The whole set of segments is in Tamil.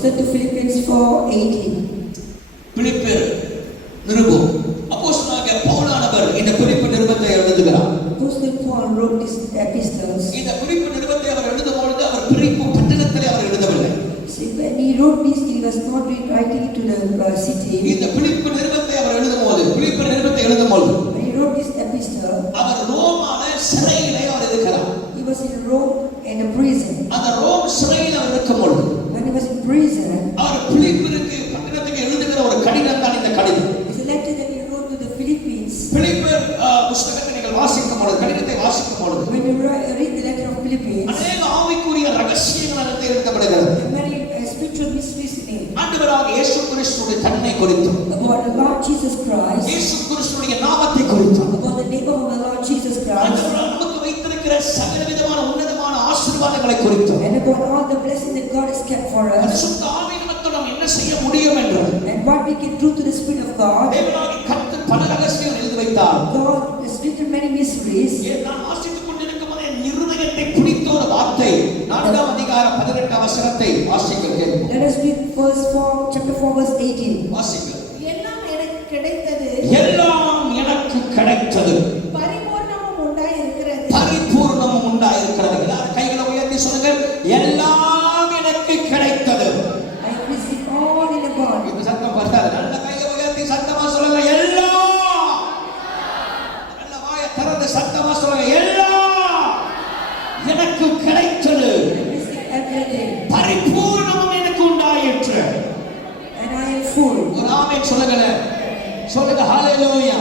Let's turn to Philippians 4:18. பிலிப்பியர் நிருபம். அப்போஸ்தலனாகிய பவுலானவர் இந்த பிலிப்பு நிருபத்தை எழுதுகிறார். Apostle Paul wrote these epistles. இந்த பிலிப்பு நிருபத்தை அவர் எழுதும்போது அவர் பிலிப்பு பட்டணத்திலே அவர் எழுதவில்லை. See, when he wrote this, he was not writing it to the city. இந்த பிலிப்பு நிருபத்தை அவர் எழுதும்போது When he wrote this epistle, அவர் ரோமால சிறையிலே அவர் இருக்கிறார். he was in Rome in a prison. அந்த ரோம் சிறையில் அவர் இருக்கும்போது When he was in prison, அவர் பிலிப்பிற்கு பட்டணத்துக்கு எழுதுகிற ஒரு கடிதம் தான் இந்த கடிதம். it's a letter that he wrote to the Philippines. பிலிப்பியர் புத்தகத்தை நீங்கள் வாசிக்கும்போது, கடிதத்தை வாசிக்கும்போது, When you read the letter of Philippines, அநேக ஆவிக்குரிய ரகசியங்கள் அதில் எழுதப்படுகிறது. many spiritual mysteries in it. ஆண்டவராகிய இயேசு கிறிஸ்துவின் தன்மை குறித்து, About the Lord Jesus Christ, இயேசு கிறிஸ்துவின் நாமத்தை குறித்து, about the name of our Lord Jesus Christ, ஆண்டவர் நமக்கு வைத்திருக்கிற சகலவிதமான உன்னதமான ஆசீர்வாதங்களை குறித்து, and about all the blessings that God has kept for us, பரிசுத்த ஆவியினாலே நாம் என்ன செய்ய முடியும் என்று, and what we can do to the Spirit of God. தேவனாகிய கர்த்தர் பல ரகசியங்களை எழுதி வைத்தார். God has written many mysteries. நான் வாசித்துக் கொண்டிருக்கும் போது என் இருதயத்தை பிடித்த ஒரு வார்த்தை, 4ஆம் அதிகாரம் 18ஆம் வசனத்தை வாசிக்க கேட்போம். Let us read chapter 4 verse 18. வாசிக்க. எல்லாம் எனக்கு கிடைத்தது, எல்லாம் எனக்கு கிடைத்தது, பரிபூர்ணமும் உண்டாயிருக்கிறது. பரிபூர்ணமும் உண்டாயிருக்கிறது. எல்லாரும் கைகளை உயர்த்தி சொல்லுங்கள், எல்லாம் எனக்கு கிடைத்தது. I have received all in God. இந்த சத்தம் பார்த்தாரு. நல்ல கையை உயர்த்தி சத்தமா சொல்லுங்க, எல்லாம். நல்ல வாயை திறந்து சத்தமா சொல்லுங்க, எல்லாம் எனக்கு கிடைத்தது, I have received everything, பரிபூர்ணமும் எனக்கு உண்டாயிற்று. and I am full. ஒரு ஆமென் சொல்லுங்களேன். சொல்லுங்க ஹalleluya. Hallelujah.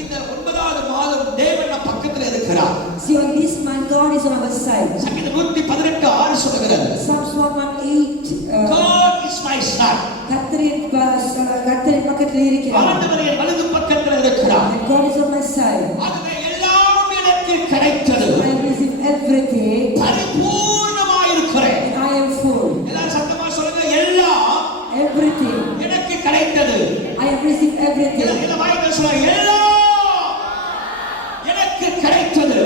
இந்த 9வது மாதம் தேவன் நம் பக்கத்துல இருக்கிறார். See, on this month God is on our side. சங்கீதம் 118:6 சொல்லுகிறது, Psalms 118. God is my son. கர்த்தரின் பக்கத்தில் இருக்கிறார். ஆண்டவர் என் வலது பக்கத்துல இருக்கிறார். And God is on my side. ஆகவே எல்லாம் எனக்கு கிடைத்தது, I have received everything, பரிபூர்ணமாய் இருக்கிறேன். and I am full. எல்லாரும் சத்தமா சொல்லுங்க, எல்லாம் Everything. எனக்கு கிடைத்தது. I have received everything. எல்லா வாய்க்கு சொல்லுங்க, எல்லாம் எனக்கு கிடைத்தது,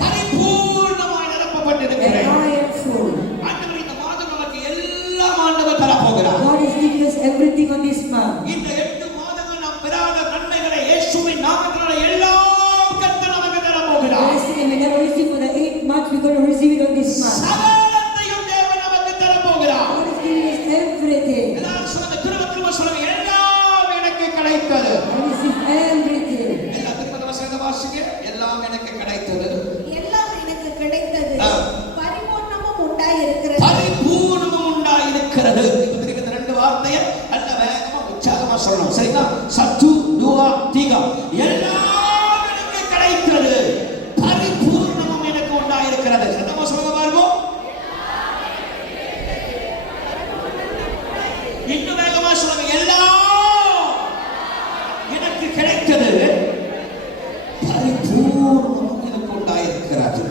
பரிபூர்ணமாய் And நிரப்பப்பட்டிருக்கிறேன். I am full. ஆண்டவர் இந்த மாதம் நமக்கு எல்லாம் ஆண்டவர் தர போகிறார். God has given us everything on this month. இந்த 8 மாதங்கள் நாம் பெறாத நன்மைகளை இயேசுவின் நாமத்தினால எல்லாம் கர்த்தர் நமக்கு தர போகிறார். Blessing we never received for the 8 months, we're going to receive it on this month. சகலத்தையும் தேவன் நமக்கு தர போகிறார். God has given us everything. எல்லாரும் சொல்லுங்க, திரும்ப சொல்லுங்க, எல்லாம் எனக்கு கிடைத்தது. I received everything. எல்லா திரும்ப வசனத்தை வாசிங்க, எல்லாம் எனக்கு கிடைத்தது, எல்லாம் எனக்கு கிடைத்தது, ஆ. பரிபூர்ணமும் உண்டாயிருக்கிறது. பரிபூர்ணமும் உண்டாயிருக்கிறது. இப்ப தெரியுங்க, இந்த 2 வார்த்தையை நல்ல வேகமா உற்சாகமா சொல்லணும். சரிங்களா? சத்து துவா தீகா, எல்லாம் எனக்கு கிடைத்தது, பரிபூர்ணமும் எனக்கு உண்டாயிருக்கிறது. சத்தமா சொல்லுங்க பாருங்க. இன்னும் வேகமா சொல்லுங்க, எல்லாம் எனக்கு கிடைத்தது, பரிபூர்ணமும் எனக்கு உண்டாயிருக்கிறது.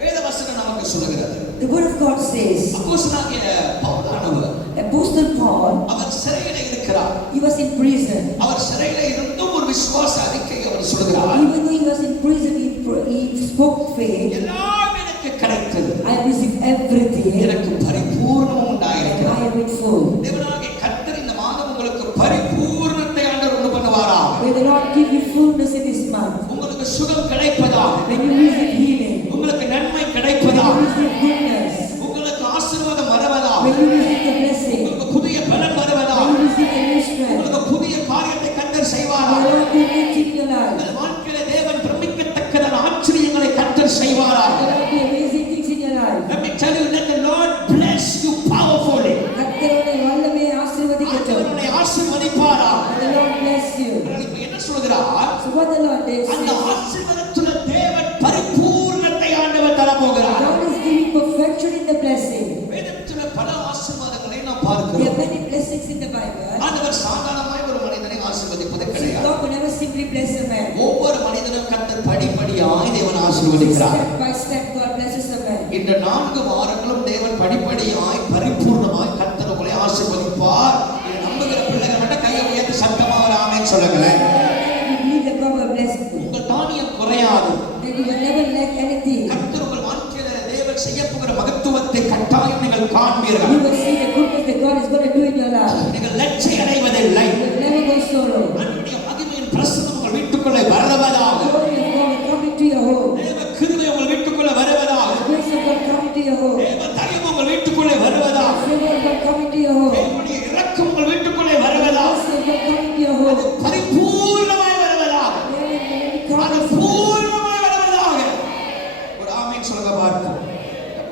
வேத வசனம் நமக்கு சொல்லுகிறது. The word of God says, அப்போஸ்தலனாகிய பவுலானவர் Apostle Paul, அவர் சிறையிலே இருக்கிறார். he was in prison. அவர் சிறையிலே இருந்தும் ஒரு விசுவாச அறிக்கையை அவர் சொல்கிறார். Even though he was in prison, he spoke faith. எல்லாம் எனக்கு கிடைத்தது, I have received everything, எனக்கு பரிபூர்ணமும் and உண்டாயிருக்கிறது. I am full. தேவனாகிய கர்த்தர் இந்த மாதம் உங்களுக்கு பரிபூர்ணத்தை ஆண்டவர் உண்டு பண்ணுவாரா? May the Lord give you fullness in this month. உங்களுக்கு சுகம் கிடைப்பதா? When you receive healing, உங்களுக்கு நன்மை when கிடைப்பதா? you receive goodness, உங்களுக்கு ஆசீர்வாதம் வருவதா? when you receive the blessing, உங்களுக்கு புதிய பலன் வருவதா? when you receive the new strength, உங்களுக்கு புதிய காரியத்தை கர்த்தர் செய்வாரா? may the Lord do new thing in your life. உங்கள் வாழ்க்கையிலே தேவன் பிரமிக்கத்தக்கதான ஆச்சரியங்களை கர்த்தர் செய்வாரா? May the Lord do amazing things in your life. Let me tell you, let the Lord bless you powerfully. கர்த்தர் உன்னை வல்லமே ஆசீர்வதிக்கட்டும். ஆண்டவர் உன்னை ஆசீர்வதிப்பாரா? May the Lord bless you. இப்ப என்ன சொல்கிறார்? So what the Lord did, அந்த ஆசீர்வாதத்துல தேவன் பரிபூர்ணத்தை ஆண்டவர் தர போகிறார். God is giving perfection in the blessing. வேதத்துல பல ஆசீர்வாதங்களை நாம் There பார்க்கிறோம். are many blessings in the Bible. ஆண்டவர் சாதாரணமாய் ஒரு மனிதனை ஆசீர்வதிப்பது See, கிடையாது. God will never simply bless a man. ஒவ்வொரு மனிதனும் கர்த்தர் படிப்படியாய் தேவன் ஆசீர்வதிக்கிறார். Step by step, God blesses a man. இந்த 4 வாரங்களும் தேவன் படிப்படியாய் பரிபூர்ணமாய் கர்த்தர் உங்களை ஆசீர்வதிப்பார். இதை நம்புகிற பிள்ளைகள் மட்டும் கையை உயர்த்தி சத்தமா ஒரு ஆமென் சொல்லுங்களேன். You believe that God will bless you. உங்கள் தானியம் குறையாது. Then you will never lack anything. கர்த்தர் உங்கள் வாழ்க்கையில தேவன் செய்யப்போகிற மகத்துவத்தை கட்டாயம் நீங்கள் நீங்கள் காண்பீர்கள். You will see the goodness that God is going to do in your life. நீங்கள் லட்சை அடைவதில்லை. You will never go solo. ஆண்டவருடைய மகிமையின் பிரசன்னம் உங்கள் வீட்டுக்குள்ளே வருவதாக. The glory of God will come into your home. தேவ கிருபை உங்கள் வீட்டுக்குள்ளே வருவதாக. The grace of God come into your home. தேவ தயவு உங்கள் வீட்டுக்குள்ளே வருவதாக. The favor of God come into your home. தேவனுடைய இரக்கம் உங்கள் வீட்டுக்குள்ளே வருவதாக. The mercy of God come into your home. பரிபூர்ணமாய் வருவதாக. அது Amen. பூர்ணமாய் வருவதாக. ஒரு ஆமென் சொல்லுங்க பார்ப்போம்.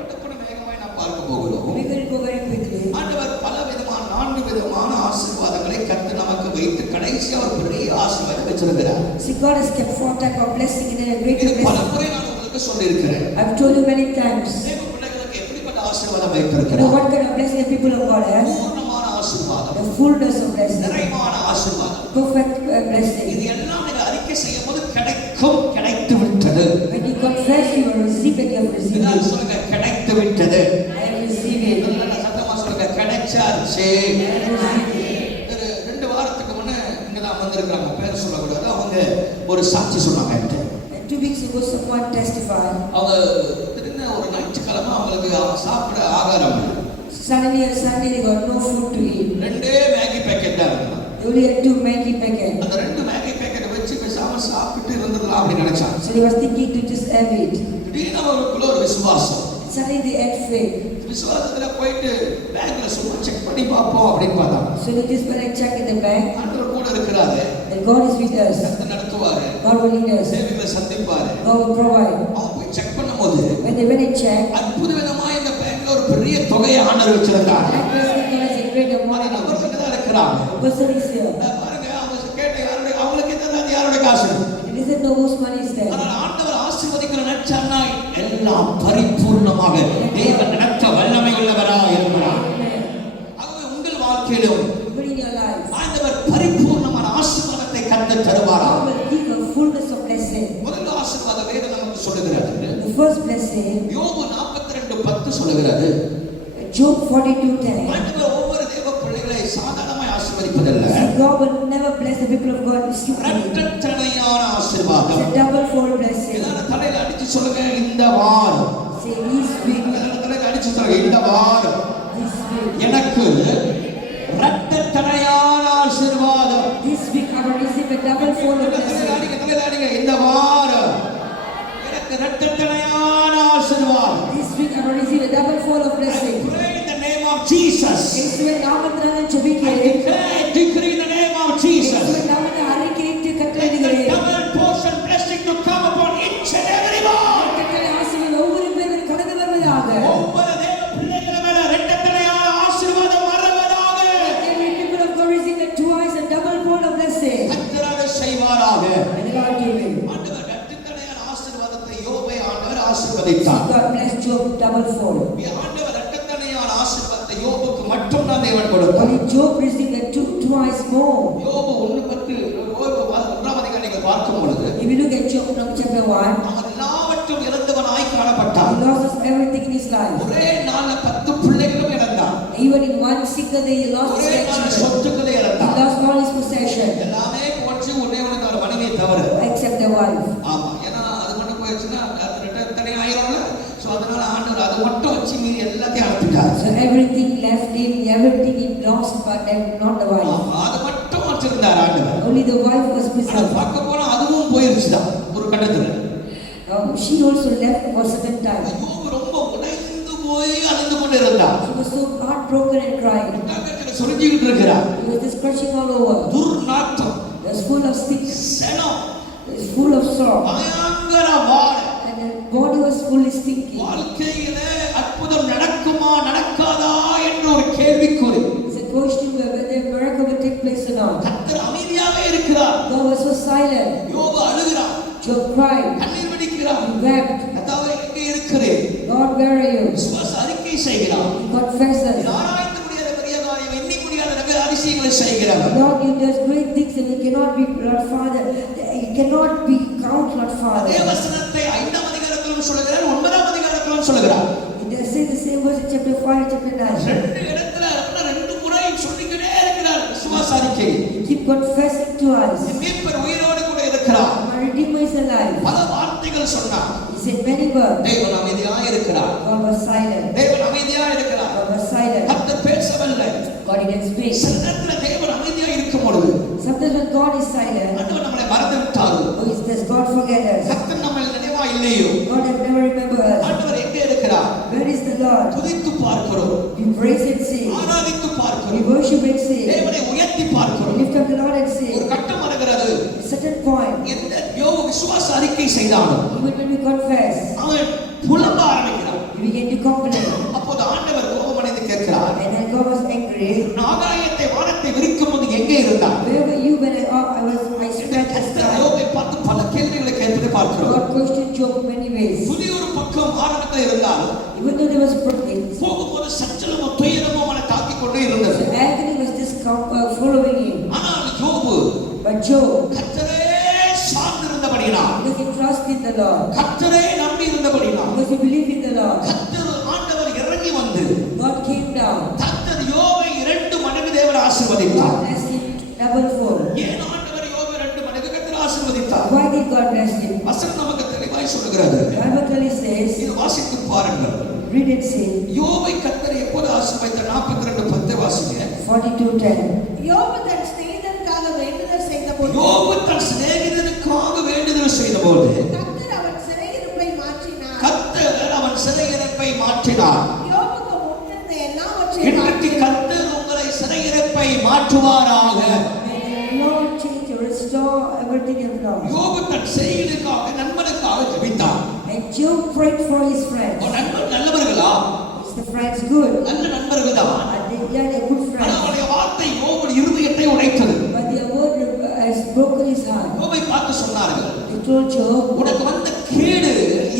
டக்குனு வேகமாய் நாம் பார்க்க போகிறோம். We will go very quickly. ஆண்டவர் பல விதமான 4 விதமான ஆசீர்வாதங்களை கர்த்தர் நமக்கு வைத்து கடைசியா ஒரு பெரிய ஆசீர்வாதம் வச்சிருக்கிறார். See, God has kept 4 types of blessing and a greater இது பல blessing. முறை நான் உங்களுக்கு சொல்லியிருக்கிறேன். I've told you many times. தேவ பிள்ளைகளுக்கு எப்படிப்பட்ட ஆசீர்வாதம் You know வைத்திருக்கிறார்? what kind of blessing the people of God has? பூர்ணமான ஆசீர்வாதம், The fullness of blessing. நிறைவான ஆசீர்வாதம். Perfect blessing. இது எல்லாம் நீங்க அறிக்கை செய்யும்போது கிடைத்து விட்டது. When you confess, you will receive it, you have received எல்லாரும் it. சொல்லுங்க கிடைத்து விட்டது. I have received it. நல்லா சத்தமா சொல்லுங்க கிடைச்சாச்சு. I have received it. ஒரு 2 வாரத்துக்கு முன்ன இங்கதான் வந்திருக்காங்க, பேர் சொல்லக்கூடாது. அவங்க ஒரு சாட்சி சொன்னாங்க என்கிட்ட. And 2 weeks ago, someone testified. அவங்க திடீர்னு ஒரு ஞாயிற்றுக்கிழமை அவங்களுக்கு சாப்பிட ஆகாரம் இல்லை. Suddenly on Sunday, they got no food to eat. 2 Maggi packet தான் இருந்தது. They only had 2 Maggi packets. அந்த 2 மேகி பேக்கெட் வச்சு பேசாம சாப்பிட்டு இருந்துடலாம் அப்படின்னு நினைச்சாங்க. So they was thinking to just have it. திடீர்னு அவருக்குள்ள ஒரு விசுவாசம். Suddenly they had faith. விசுவாசத்துல போயிட்டு பேங்க்ல சும்மா செக் பண்ணி பார்ப்போம் அப்படின்னு பார்த்தாங்க. So they just went and checked in the bank. ஆண்டவர் கூட இருக்கிறாரு. And God is with us. கர்த்தர் நடத்துவாரு. God will lead us. தேவைகளை சந்திப்பாரு. God will provide. அவங்க போய் செக் பண்ணும்போது When they went and checked, அற்புத விதமா இந்த பேங்க்ல ஒரு பெரிய தொகையை ஆண்டவர் வச்சிருந்தார். that person God has a great அந்த amount. நபர் தான் இருக்கிறாங்க. The person is here. பாருங்க அவங்க கேட்ட யாருடைய அவங்களுக்கு என்னது யாருடைய காசு? He doesn't know whose money is there. ஆனால் ஆண்டவர் ஆசீர்வதிக்கிற நினைச்சார்னா எல்லாம் பரிபூர்ணமாக தேவன் நடத்த வல்லமை உள்ளவராக இருக்கிறார். Amen. ஆகவே உங்கள் வாழ்க்கையிலும் Even in your life, ஆண்டவர் பரிபூர்ணமான ஆசீர்வாதத்தை கர்த்தர் தருவாரா? God will give a fullness of blessing. முதல் ஆசீர்வாத வேதம் நமக்கு சொல்லுகிறது. The first blessing, யோபு 42:10 சொல்லுகிறது. Job 42:10. ஆண்டவர் ஒவ்வொரு தேவ பிள்ளைகளை சாதாரணமாய் ஆசீர்வதிப்பதல்ல. God will never bless the people of God stupidly. இரட்டத்தனையான It's ஆசீர்வாதம். a double fold blessing. எல்லாரும் தலையில அடிச்சு சொல்லுங்க இந்த வாரம். Say this week, எல்லாரும் தலையில அடிச்சு சொல்லுங்க இந்த வாரம் this week. எனக்கு இரட்டத்தனையான ஆசீர்வாதம். This week I will receive a double fold of blessing. தலையில அடிங்க இந்த வாரம் எனக்கு இரட்டத்தனையான ஆசீர்வாதம். This week I will receive a double fold of blessing. Pray in the name of Jesus. இயேசுவின் நாமத்தினாலே ஜெபிக்கிறேன். Decree in the name of Jesus. இயேசுவின் நாமத்தில் அறிக்கையிட்டு Let the கட்டளையிடுகிறேன். double portion blessing to come upon each and every one. கட்டளை ஆசீர்வாதம் ஒவ்வொரு பேரும் கடந்து வருவதாக. ஒவ்வொரு தேவ பிள்ளைகள் மேல இரட்டத்தனையான ஆசீர்வாதம் வருவதாக. Every people of God receive a twice a double fold of blessing. கர்த்தர் அதை செய்வாராக. And God give it. ஆண்டவர் இரட்டத்தனையான ஆசீர்வாதத்தை யோபை ஆண்டவர் ஆசீர்வதித்தார். God bless Job double fold. ஆண்டவர் இரட்டத்தனையான ஆசீர்வாதத்தை யோபுக்கு மட்டும் தான் தேவன் கொடுத்தார். Only Job received a twice more. யோபு 1:10 ஒன்றாம் அதிகாரம் நீங்கள் பார்க்கும் பொழுது If you look at Job chapter 1, அவன் எல்லாவற்றும் இழந்தவனாய் காணப்பட்டான். he lost everything in his life. ஒரே நாள்ல 10 பிள்ளைகளும் இழந்தான். Even in one single day, he lost his ஒரே நாள்ல children. சொத்துக்களை He இழந்தான். lost all his possession எல்லாமே போச்சு ஒண்ணே ஒண்ணு தவிர மனைவியை தவிர. except the wife. ஆமா, ஏன்னா அது மட்டும் போயிடுச்சுன்னா அது இரட்டத்தனை ஆயிரம்ல. சோ அதனால ஆண்டவர் அதை மட்டும் வச்சு மீறி எல்லாத்தையும் அனுப்பிட்டார். So everything left him, everything he lost, but not the wife. ஆமா, அது மட்டும் வச்சிருந்தார் ஆண்டவர். Only the wife was அதை preserved. பார்க்க போனா அதுவும் போயிருச்சுதான் ஒரு கட்டத்துல. She also left for a certain time. யோபு ரொம்ப உடைந்து போய் அழுது கொண்டு இருந்தார். She was so heartbroken and crying. உலகத்துல சொரிஞ்சுக்கிட்டு இருக்கிறார். He was just crushing all over. துர்நாற்றம், He was full of sticks. Sanam, He was full of sorrow. பயங்கர வாடை. And the body was fully stinking. வாழ்க்கையில அற்புதம் நடக்குமா நடக்காதா என்ற ஒரு கேள்விக்குறி. It's a question whether the miracle will take place or not. கர்த்தர் அமைதியாக இருக்கிறார். God was so silent. யோபு அழுகிறார், Job cried. கண்ணீர் வடிக்கிறார். He wept. கர்த்தாவே எங்கே இருக்கிறேன்? God, where are you? விசுவாச அறிக்கை செய்கிறார். He confesses. ஆராய்ந்து முடியாத பெரிய காரியம், எண்ணி முடியாத அதிசயங்களை செய்கிறார். Lord, you does great things and he cannot be, Lord Father. He cannot be count, Lord Father. அதே வசனத்தை 5ஆம் அதிகாரத்திலும் சொல்லுகிறார், 9ஆம் அதிகாரத்திலும் சொல்லுகிறார். They say the same words in chapter 5 and chapter 9. ரெண்டு இடத்துல 2 முறை சொல்லிக்கிட்டே இருக்கிறார் விசுவாச அறிக்கை. He keep confessing to us. என் மீட்பர் உயிரோடு கூட இருக்கிறார். My Redeemer is alive. பல வார்த்தைகள் சொன்னார். He said many words. தேவன் அமைதியாக இருக்கிறார். God was silent. தேவன் அமைதியாக இருக்கிறார். God God didn't speak. சில நேரத்துல தேவன் அமைதியா இருக்கும் பொழுது Sometimes when God is silent, ஆண்டவர் நம்மளை மறந்து விட்டாரு. oh, does God forget us? கர்த்தர் நம்மை நினைவா இல்லையோ? God has never remembered us. ஆண்டவர் எங்கே இருக்கிறார்? Where is the Lord? துதித்து பார்க்கிறோம், We praise and sing. ஆராதித்து We பார்க்கிறோம், worship and sing. தேவனை உயர்த்தி We பார்க்கிறோம். lift up the Lord and ஒரு sing. கட்டம் வருகிறது. At a certain point, எந்த யோபு விசுவாச அறிக்கை செய்தானோ even when we confess, அவன் புலம்ப ஆரம்பிக்கிறான். we begin to complain. அப்போது ஆண்டவர் கோபமடைந்து கேட்கிறார், And then God was angry. ஆகாயத்தை வானத்தை விரிக்கும் போது எங்கே இருந்தார்? Where were you when I spread the கர்த்தர் sky? யோபை பார்த்து பல கேள்விகளை கேட்பதை பார்க்கிறோம். God questioned Job many ways. புதிய ஒரு பக்கம் ஆரம்பத்தில் இருந்தாலும் Even though there was praise, போகும்போது சஞ்சலமும் துயரமும் அவனை தாக்கிக் கொண்டே இருந்தது. the agony was just following him. ஆனால் யோபு But Job, கர்த்தரே சார்ந்திருந்தபடியினால், because he trusted in the Lord, கர்த்தரே நம்பி இருந்தபடியினால், because he believed in the Lord, கர்த்தர் ஆண்டவர் இறங்கி வந்து God came down. கர்த்தர் யோபை 2 மடங்கு தேவன் ஆசீர்வதித்தார். God blessed him double fold. ஏன் ஆண்டவர் யோபை 2 மடங்கு கர்த்தர் ஆசீர்வதித்தார்? Why did God bless him? வசனம் நமக்கு தெளிவாய் சொல்லுகிறது. The Bible clearly says, இது வாசித்து பாருங்கள். read and see, யோபை கர்த்தர் எப்போது ஆசீர்வதித்தார்? 42:10 வாசிங்க. 42:10. யோபு தன் சிநேகிதனுக்காக வேண்டுதல் செய்தபோது யோபு தன் சிநேகிதனுக்காக வேண்டுதல் செய்தபோது கர்த்தர் அவன் சிறையிருப்பை மாற்றினார். கர்த்தர் அவன் சிறையிருப்பை மாற்றினார். யோபுக்கு முன்னிருந்த எல்லாவற்றையும் இன்றைக்கு கர்த்தர் உங்களை சிறையிருப்பை மாற்றுவாராக. May the Lord change and restore everything you've lost. யோபு தன் செய்திக்காக நண்பனுக்காக ஜெபித்தார். And Job prayed for his friends. அவன் நண்பன் நல்லவர்களா? Is the friends good? நல்ல நண்பர்கள் தான். Yeah, they're good ஆனால் friends. அவருடைய வார்த்தை யோபு இருதயத்தை உடைத்தது. But their word has broken his heart. யோபை பார்த்து சொன்னார்கள், They told Job, உனக்கு வந்த கேடு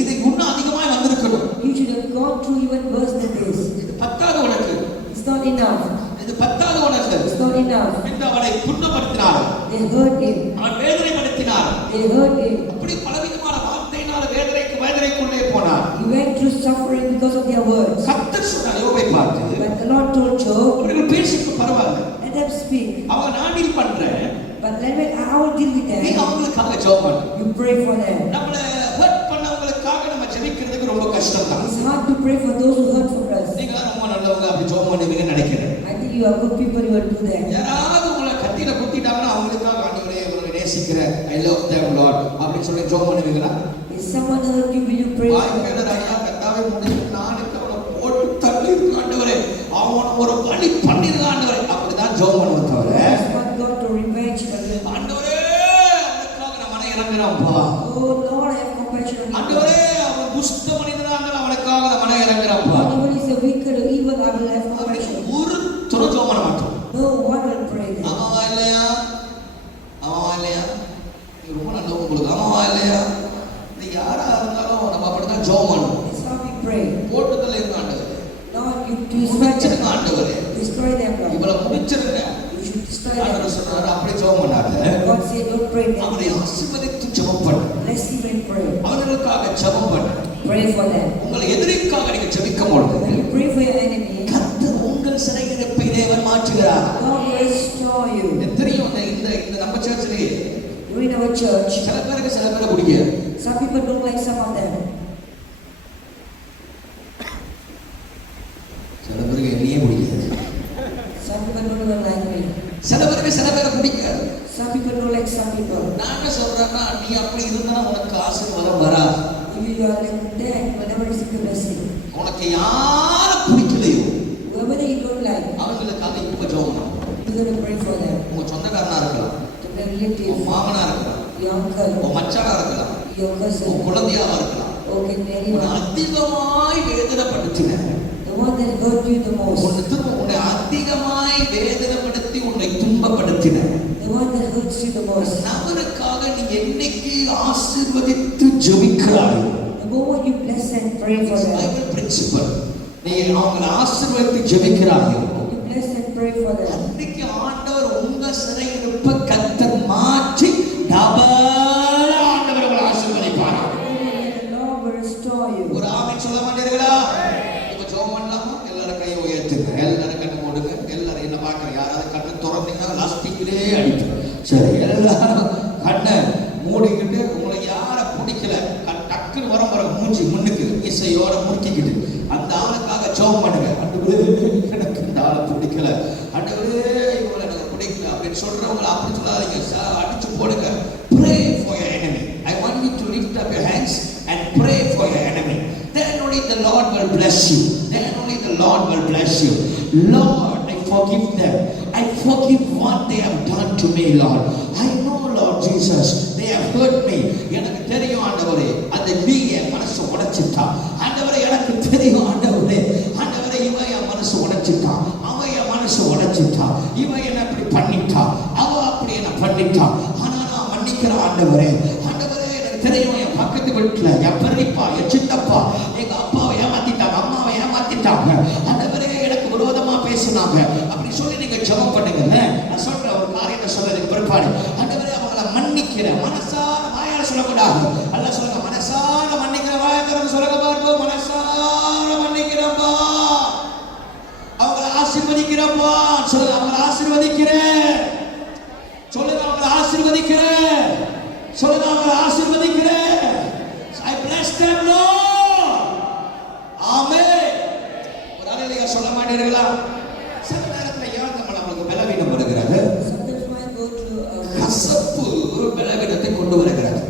இது இன்னும் அதிகமாய் வந்திருக்கணும். you should have gone through even worse than this. இது பத்தாவது உனக்கு, It's not enough. இது பத்தாவது உனக்கு It's not enough. என்று அவனை புண்ணப்படுத்தினார்கள். They hurt him. அவன் வேதனைப்படுத்தினார். They hurt him. அப்படி பலவிதமான வார்த்தையினால வேதனைக்குள்ளே போனார். He went through suffering because of their words. கர்த்தர் சொன்னார் யோபை பார்த்து, But the Lord told Job, அவர்கள் பேசிட்டு பரவாயில்ல, let them speak. அவங்க நான் டீல் பண்றேன், But I will deal with நீ them. அவங்களுக்காக ஜெபம் பண்ணு. You pray for them. நம்மள ஹர்ட் பண்ணவங்களுக்காக நம்ம ஜெபிக்கிறதுக்கு ரொம்ப கஷ்டம் தான். It's hard to pray for those who hurt for us. நீங்க ரொம்ப நல்லவங்க அப்படி ஜெபம் பண்ணுவீங்கன்னு நினைக்கிறேன். I think you are good people, you will do that. யாராவது உங்களை கத்தியில குத்திட்டாங்கன்னா அவங்களுக்காக ஆண்டவரே உங்களை நேசிக்கிறேன், ஐ லவ் தேம் லார்ட் அப்படின்னு சொல்லி ஜெபம் பண்ணுவீங்களா? If someone hurt you, will you pray for them? வாய்ப்பேலர் ஐயா கத்தாவே முடிஞ்சு நாளைக்கு அவனை போட்டு தள்ளி ஆண்டவரே அவன் ஒரு வழி பண்ணிருங்க ஆண்டவரே அப்படிதான் ஜெபம் பண்ணுவோம் தவிர Ask what God to revenge them. ஆண்டவரே அவனுக்காக நான் மன இறங்குறேன்ப்பா, Oh Lord, I have compassion on you. ஆண்டவரே அவன் துஷ்ட மனிதனாக அவனுக்காக நான் மன இறங்குறேன்ப்பா Anyone is a wicked or evil, I will have compassion. ஒரு துணை ஜெபம் பண்ண மாட்டோம். No one will pray them. ஆமாவா இல்லையா? ஆமாவா இல்லையா? இது ரொம்ப நல்ல உங்களுக்கு ஆமாவா இல்லையா? இது யாரா இருந்தாலும் நம்ம அப்படிதான் ஜெபம் பண்ணணும். That's how we pray. போட்டுதல் இருந்த ஆண்டவரே, Lord, you destroy முடிச்சிருங்க them. ஆண்டவரே, Destroy them, Lord. இவளை முடிச்சிருங்க. You should destroy them. ஆண்டவர் சொல்றாரு அப்படி ஜெபம் பண்ணாத, God said, don't pray அவனை them. ஆசீர்வதித்து ஜெபம் பண்ணு, Bless him and pray. அவர்களுக்காக ஜெபம் பண்ணு. Pray for them. உங்களை எதிரிக்காக நீங்க ஜெபிக்கும் பொழுது When you pray for your enemy, கர்த்தர் உங்கள் சிறையிருப்பை தேவன் மாற்றுகிறார். God will restore you. எனக்கு தெரியும் இந்த இந்த நம்ம சர்ச்சிலேயே You in our church, சில பேரை பிடிக்காது. some people don't like some of them. சில பேருக்கு என்னையே பிடிக்காது. Some people don't even like me. சில பேரை பிடிக்காது. Some people don't like some people. நான் என்ன சொல்றேன்னா நீ அப்படி இருந்தா உனக்கு ஆசீர்வாதம் வராது. If you are like that, whenever receive the blessing. உனக்கு யார பிடிக்கலையோ Whoever that you don't like, அவங்களுக்காக இப்ப ஜெபம் பண்ணணும். you're going to pray for them. உங்க சொந்தக்காரனா இருக்கலாம், To their relative, உன் மாமனா இருக்கலாம், your uncle, உன் மச்சானா இருக்கலாம், your உன் cousin, குழந்தையாவா இருக்கலாம். or can be உன்னை anyone. அதிகமாய் வேதனைப்படுத்தின, The one that hurt you the most. உன்னை அதிகமாய் வேதனைப்படுத்தி உன்னை துன்பப்படுத்தின The one that hurts you the most. நபருக்காக நீ என்னைக்கு ஆசீர்வதித்து ஜெபிக்கிறாய், The moment you bless and pray for them, Bible principle, நீ அவங்களை ஆசீர்வதித்து ஜெபிக்கிறாயோ you bless and pray for them. அன்னைக்கு ஆண்டவர் உங்க சிறையிருப்ப கர்த்தர் மாற்றி டபுள் ஆண்டவர் உங்களை ஆசீர்வதிப்பார். The Lord will restore you. ஒரு ஆமென் சொல்ல மாட்டீர்களா? இப்ப ஜெபம் பண்ணலாமா? எல்லாரும் கையை உயர்த்துங்க, எல்லாரும் கண்ணை மூடுங்க, எல்லாரும் என்ன பார்க்கற யாராவது கண்ணை திறந்தீங்கன்னா லாஸ்டிக்கிலே அடிக்கும். சரி, எல்லாரும் கண்ணை மூடிக்கிட்டு உங்களை யாரை பிடிக்கல டக்குன்னு வர மூஞ்சி முன்னுக்கு இசையோட முறுக்கிக்கிட்டு அந்த ஆளுக்காக ஜெபம் பண்ணுங்க. எனக்கு இந்த ஆளை பிடிக்கல, அடிச்சு போடுங்க. Pray for your enemy. I want you to lift up your hands and pray for your enemy. Then only the Lord will bless you. Then only the Lord will bless you. Lord, I forgive them. I forgive what they have done to me, Lord. I know, Lord Jesus, they have hurt me. எனக்கு தெரியும் ஆண்டவரே, அந்த நீ என் மனசு உடைச்சிட்டா. ஆண்டவரே, எனக்கு தெரியும் ஆண்டவரே, ஆண்டவரே, இவன் என் மனசு உடைச்சிட்டா, அவன் என் மனசு உடைச்சிட்டா, இவன் என்ன இப்படி பண்ணிட்டா, அவ அப்படி என்ன பண்ணிட்டா, ஆனா நான் மன்னிக்கிறேன் ஆண்டவரே. ஆண்டவரே, எனக்கு தெரியும் என் பக்கத்து வீட்டுல என் பெரியப்பா, என் சித்தப்பா, எங்க அப்பாவை ஏமாத்திட்டாங்க, அம்மாவை ஏமாத்திட்டாங்க, ஆண்டவரே எனக்கு விரோதமா பேசினாங்க. அப்படி சொல்லி நீங்க ஜெபம் பண்ணுங்க. நான் சொல்ற ஒரு காரியத்தை சொல்றதுக்கு பிற்பாடு ஆண்டவரே அவங்கள மன்னிக்கிறேன். மனசார வாயால சொல்லக்கூடாது. அல்ல சொல்லுங்க, மனசார மன்னிக்கிற வாயக்கரம் சொல்லுங்க பார்ப்போம். மனசார மன்னிக்கிறப்பா, அவங்கள ஆசீர்வதிக்கிறப்பா சொல்லுங்க. அவங்கள ஆசீர்வதிக்கிறேன் சொல்லுங்க. அவங்கள ஆசீர்வதிக்கிறேன் சொல்லுங்க. அவங்கள ஆசீர்வதிக்கிறேன். I bless them, Lord. ஆமென். ஒரு அல்லேலூயா சொல்ல மாட்டீர்களா? சில நேரத்துல ஏன் நமக்கு பலவீனம் வருகிறது? Sometimes when I go to கசப்பு பலவீனத்தை கொண்டு வருகிறது.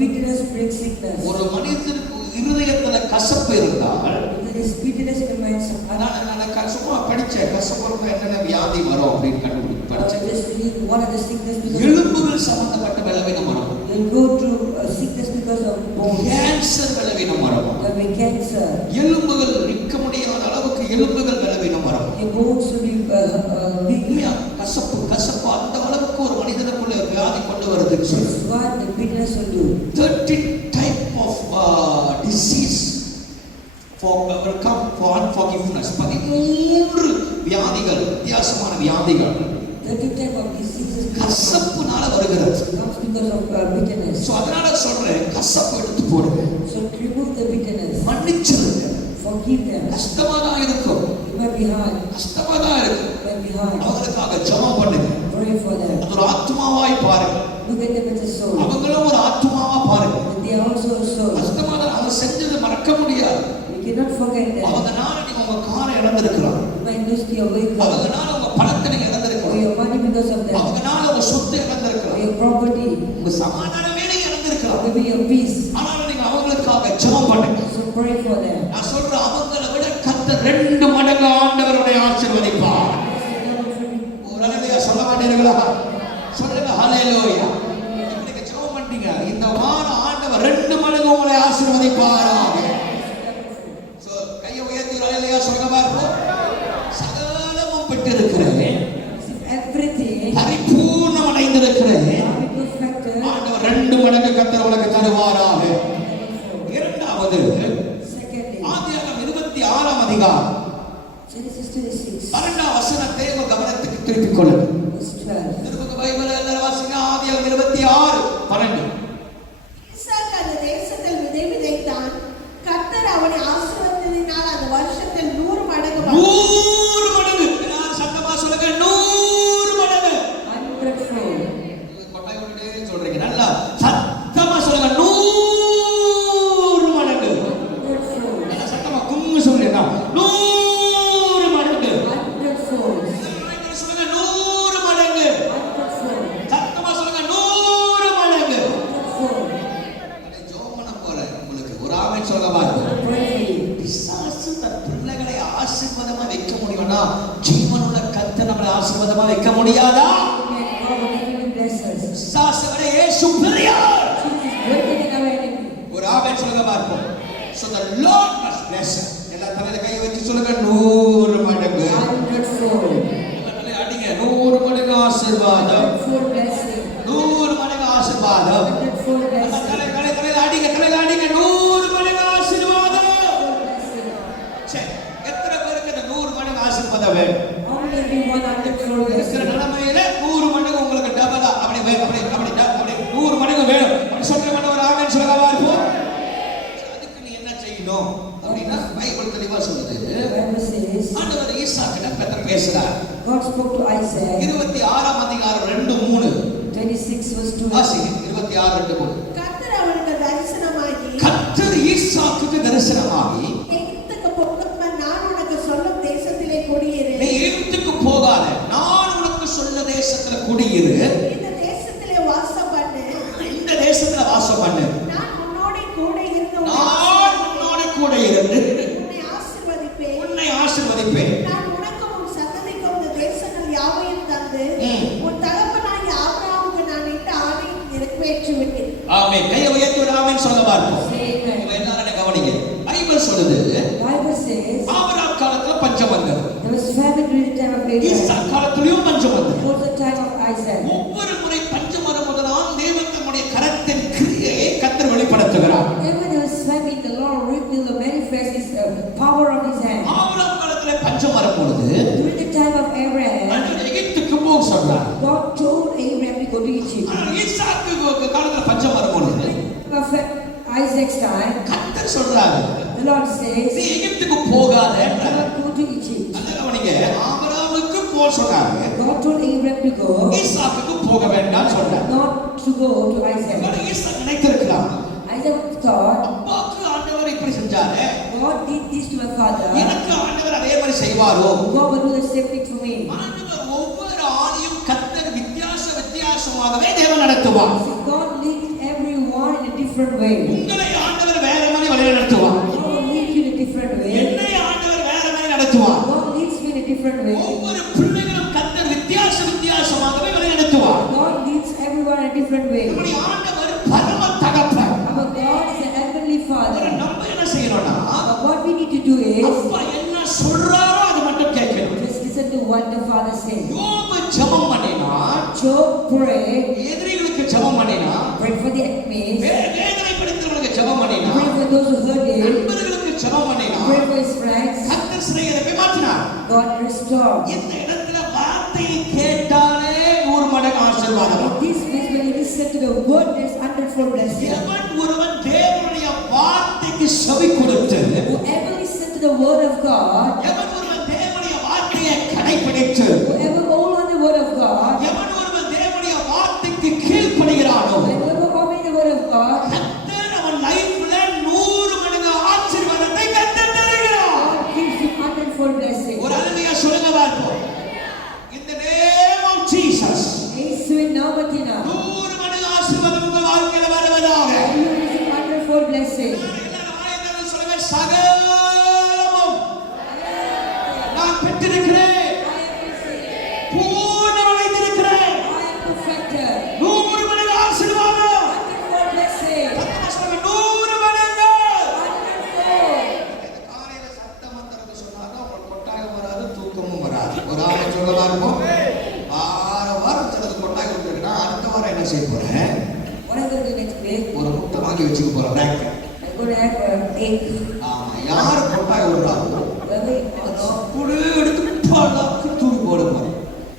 bitterness brings sickness. ஒரு மனிதனுக்கு இருதயத்துல கசப்பு இருந்தால், There is bitterness in the minds of others. நான் சும்மா படிச்சேன், கசப்பு என்னென்ன வியாதி வரும் அப்படின்னு கண்டுபிடிச்சு படிச்சேன். Just read what are the sickness because எலும்புகள் சம்பந்தப்பட்ட பலவீனம் வரும். you'll go through sickness because of bones. Cancer பலவீனம் வரும். There will be cancer. எலும்புகள் நிற்க முடியாத அளவுக்கு எலும்புகள் பலவீனம் வரும். Your bones will be weak. கசப்பு கசப்பு அந்த அளவுக்கு ஒரு மனிதனுக்குள்ள வியாதி கொண்டு வருதுன்னு சொல்லி. That's what the bitterness will do. 13 type of disease for overcome for unforgiveness. 13 வியாதிகள், வித்தியாசமான வியாதிகள் 30 type of diseases கசப்புனால வருகிறது. comes because of bitterness. So அதனால சொல்றேன், கசப்பு எடுத்து போடுங்க. So remove the bitterness. மன்னிச்சிருங்க. Forgive them. கஷ்டமா தான் இருக்கும். It might be hard. கஷ்டமா தான் இருக்கும். It might be hard. அவங்களுக்காக ஜெபம் பண்ணுங்க. Pray for them. அது ஒரு ஆத்மாவாய் பாருங்க. Look at them as a soul. அவங்களும் ஒரு ஆத்மாவா பாருங்க. They are also a soul. கஷ்டமா தான் அவங்க செஞ்சது மறக்க முடியாது. We cannot forget them. அவங்கனால நீங்க உங்க காரை இழந்திருக்கலாம். You might lose your vehicle அவங்கனால உங்க பணத்தை நீங்க or இழந்திருக்கலாம். your money because of them. அவங்கனால உங்க சொத்தை Or இழந்திருக்கலாம். your property. உங்க சமாதானமே நீங்க Or இழந்திருக்கலாம். maybe your peace. ஆனாலும் நீங்க அவங்களுக்காக ஜெபம் பண்ணுங்க. So pray for them. நான் சொல்றேன், அவங்களை விட கர்த்தர் 2 மடங்கு ஆண்டவருடைய ஆசீர்வதிப்பார். ஒரு அல்லேலூயா சொல்ல மாட்டீர்களா? சொல்லுங்க ஹல்லேலூயா. நீங்க ஜெபம் பண்ணீங்க, இந்த வாரம் ஆண்டவர் 2 மடங்கு உங்களை ஆசீர்வதிப்பாராக. சோ கையை உயர்த்தி ஒரு அல்லேலூயா சொல்லுங்க பார்ப்போம். சகலமும் பெற்றிருக்கிறேன், Everything. பரிபூர்ணம் அடைந்திருக்கிறேன். Be perfected. ஆண்டவர் 2 மடங்கு கர்த்தர் உனக்கு தருவாராக. இரண்டாவது Secondly, ஆதியாகமம் 26ஆம் அதிகாரம் Genesis 26, 12ஆம் வசனத்தை உங்க கவனத்துக்கு திருப்பிக் கொள்ளுங்க. verse 12. திருப்புங்க பைபிளை எல்லாரும் வாசிங்க. ஆதியாகமம் 26:12. ஈசாக்கு அந்த தேசத்தில் விதை விதைத்தான். கர்த்தர் அவனை ஆசீர்வதித்ததினால் அந்த வருஷத்தில் 100 மடங்கு 100 மடங்கு. எல்லாரும் சத்தமா சொல்லுங்க, 100 மடங்கு. 100-fold. கொட்டாய் விட்டுட்டே சொல்றீங்க. நல்லா சத்தமா சொல்லுங்க, 100 மடங்கு. 100-fold. நல்லா சத்தமா கும்மு சொல்லுங்க, 100 மடங்கு. 100-fold. எல்லாரும் சொல்லுங்க, 100 மடங்கு. 100-fold. சத்தமா சொல்லுங்க, 100 மடங்கு. 100-fold. ஜெபம் பண்ண போறேன் உங்களுக்கு. ஒரு ஆமென் சொல்ல பாருங்க. Pray for you. பிசாசு தன் பிள்ளைகளை ஆசீர்வாதமா வைக்க முடியும்னா, ஜீவனுள்ள கர்த்தர் நம்மளை ஆசீர்வாதமா வைக்க முடியாதா? God will definitely bless us. பிசாசை விட இயேசு பெரியவர். Jesus is greater than our enemy. ஒரு ஆமென் சொல்லுங்க பார்ப்போம். So the Lord must bless us. எல்லா தலையில கை வச்சு சொல்லுங்க, 100 மடங்கு. 100-fold. எல்லா தலையில அடிங்க, 100 மடங்கு ஆசீர்வாதம். 100-fold blessing. 100 மடங்கு ஆசீர்வாதம். 100-fold எல்லா blessing. தலையில அடிங்க, தலையில அடிங்க, 100 மடங்கு ஆசீர்வாதம். 100-fold blessing. சரி, எத்தனை பேருக்கு இந்த 100 மடங்கு ஆசீர்வாதம் வேணும்? How many of you want 100-fold இருக்கிற blessing? நிலைமையில 100 மடங்கு உங்களுக்கு டபுளா அப்படி 100 மடங்கு வேணும். அப்படி சொல்றவங்க ஒரு ஆமென் சொல்லவா இருக்கும். அதுக்கு நீ என்ன செய்யணும் அப்படின்னா பைபிள் தெளிவா சொல்லுது. The Bible says, ஆண்டவர் ஈசாக்கிட்ட கர்த்தர் பேசுறார். God spoke to Isaac. 26ஆம் அதிகாரம் 2:3 26 verse 2. வாசிங்க. 26:2-3. கர்த்தர் அவனுக்கு தரிசனமாகி கர்த்தர் ஈசாக்குக்கு தரிசனமாகி, எகிப்துக்கு போகாமல் நான் உனக்கு சொல்லும் தேசத்திலே குடியிரு. நீ எகிப்துக்கு போகாத, நான் உனக்கு சொன்ன தேசத்துல குடியிரு. இந்த தேசத்தில் ஆமென். கையை உயர்த்தி ஒரு ஆமென் சொல்ல பார்ப்போம். Say amen. இப்ப எல்லாரும் என்ன கவனிங்க. பைபிள் சொல்லுது Bible says ஆபிரகாம் காலத்துல பஞ்சம் வந்தது. there was famine during the time of Abraham. Isaac காலத்திலயும் பஞ்சம் வந்தது. Before the time of Isaac. ஒவ்வொரு முறை பஞ்சம் வரும்போதெல்லாம் தேவன் தம்முடைய கரத்தின் கிரியையை கர்த்தர் வெளிப்படுத்துகிறார். Whenever there was famine, the Lord revealed or manifest His power of His hand. Abraham காலத்துல பஞ்சம் வரும்பொழுது During the time of Abraham, ஆண்டவர் எகிப்துக்கு போக சொன்னார். God told Abraham to go to Egypt. ஆனால் ஈசாக்கு காலத்துல பஞ்சம் வரும்பொழுது Of Isaac's time, கர்த்தர் சொல்றாரு the Lord says, நீ எகிப்துக்கு போகாத do என்றார். not go to Egypt. அந்த கவனிங்க, ஆபிரகாமுக்கு போக சொன்னாரு, God told Abraham to go, ஈசாக்குக்கு போக வேண்டாம் சொன்னார். not to go to Isaac. Isaac நினைத்திருக்கலாம், Isaac thought, அப்பாவுக்கு ஆண்டவர் இப்படி செஞ்சாரு, God did this to my father. எனக்கு ஆண்டவர் அதே மாதிரி செய்வாரோ? God will do the same thing to me. ஆண்டவர் ஒவ்வொரு ஆணையும் கர்த்தர் வித்தியாசமாகவே தேவன் நடத்துவார். See, God leads everyone in a different way. உங்களை ஆண்டவர் வேற மாதிரி வழி நடத்துவார். God will lead you in a different way. என்னை ஆண்டவர் வேற மாதிரி நடத்துவார். God leads me in a different way. ஒவ்வொரு பிள்ளைகளும் கர்த்தர் வித்தியாசமாகவே வழி நடத்துவார். God leads everyone in a different way. நம்முடைய ஆண்டவர் பரம தகப்பன். Our God is a heavenly Father. நம்ம என்ன செய்யணும்னா, But what we need to do is அப்பா என்ன சொல்றாரோ அது மட்டும் கேட்கணும். just listen to what the Father says. யோபு ஜெபம் பண்ணினா, Job prayed, எதிரிகளுக்கு ஜெபம் பண்ணினா, pray for the enemies, வேதனைப்படுத்துறவங்களுக்கு ஜெபம் பண்ணினா, pray for those who hurt him, நண்பர்களுக்கு ஜெபம் பண்ணினா, pray for his friends. கர்த்தர் சிறையை மாற்றினார். God restored. இந்த இடத்துல வார்த்தையை கேட்டாலே 100 மடங்கு ஆசீர்வாதம். In this place, when you listen to the word, there's 100-fold blessing. எவன் ஒருவன் தேவனுடைய வார்த்தைக்கு செவி கொடுத்து, Whoever listens to the word of God, எவன் ஒருவன் தேவனுடைய வார்த்தையை கடைபிடித்து, whoever hold on the word of God, எவன் ஒருவன் தேவனுடைய வார்த்தைக்கு கீழ்ப்படிகிறானோ, and whoever obey the word of God, கர்த்தர் அவன் லைஃப்ல 100 மடங்கு ஆசீர்வாதத்தை கர்த்தர் தருகிறார். God gives you 100-fold blessing. ஒரு அல்லேலூயா சொல்லுங்க பார்ப்போம். In the name of Jesus, இயேசுவின் நாமத்தினால் 100 மடங்கு ஆசீர்வாதம் உங்கள் வாழ்க்கையில வருவதாக. you receive 100-fold blessing. எல்லாரும் வாய்தார சொல்லுங்க, சகலமும் நான் பெற்றிருக்கிறேன், பூர்ணமடைந்திருக்கிறேன். I am perfected. 100 மடங்கு ஆசீர்வாதம். 100-fold blessing. கர்த்தர் சொல்லுங்க, 100 மடங்கு. 100-fold. காலையில சத்தம் வந்தறது சொன்னாங்க, உங்களுக்கு கொட்டாயம் வராது, தூக்கமும் வராது. ஒரு ஆளை சொல்லவா இருக்கும், வாரம் சிலது கொட்டாயம் வந்துருக்குன்னா அடுத்த வாரம் என்ன செய்ய போறேன், What am I going to do next week? ஒரு முட்டை வாங்கி வச்சுக்க போறேன் ரேக்ல. I'm going to have an egg. ஆமா, யாரு கொட்டாயம் விடுறாங்களோ Whoever அப்படியே எடுத்து பல்லாக்கு தூக்கி போட போறேன்.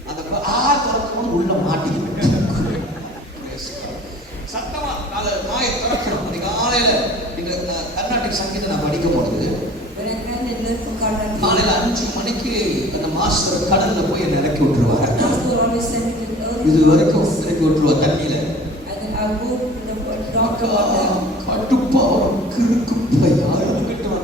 அந்த ஆத்திரத்தோடு உள்ள மாட்டிக்கிட்டு சத்தமா நாயை திறக்கணும். காலையில இந்த கர்நாடிக் சங்கீதம் நான் படிக்கும் பொழுது when I come and learn from Karnataka, காலையில 5 மணிக்கு அந்த மாஸ்டர் கடல்ல போய் என்னை இறக்கி விட்டுருவாரு. Pastor will always send me to early. இது வரைக்கும் இறக்கி விட்டுருவா தண்ணியில. And then I'll go to the doctor water. கடுப்பா கிறுக்கு யாரு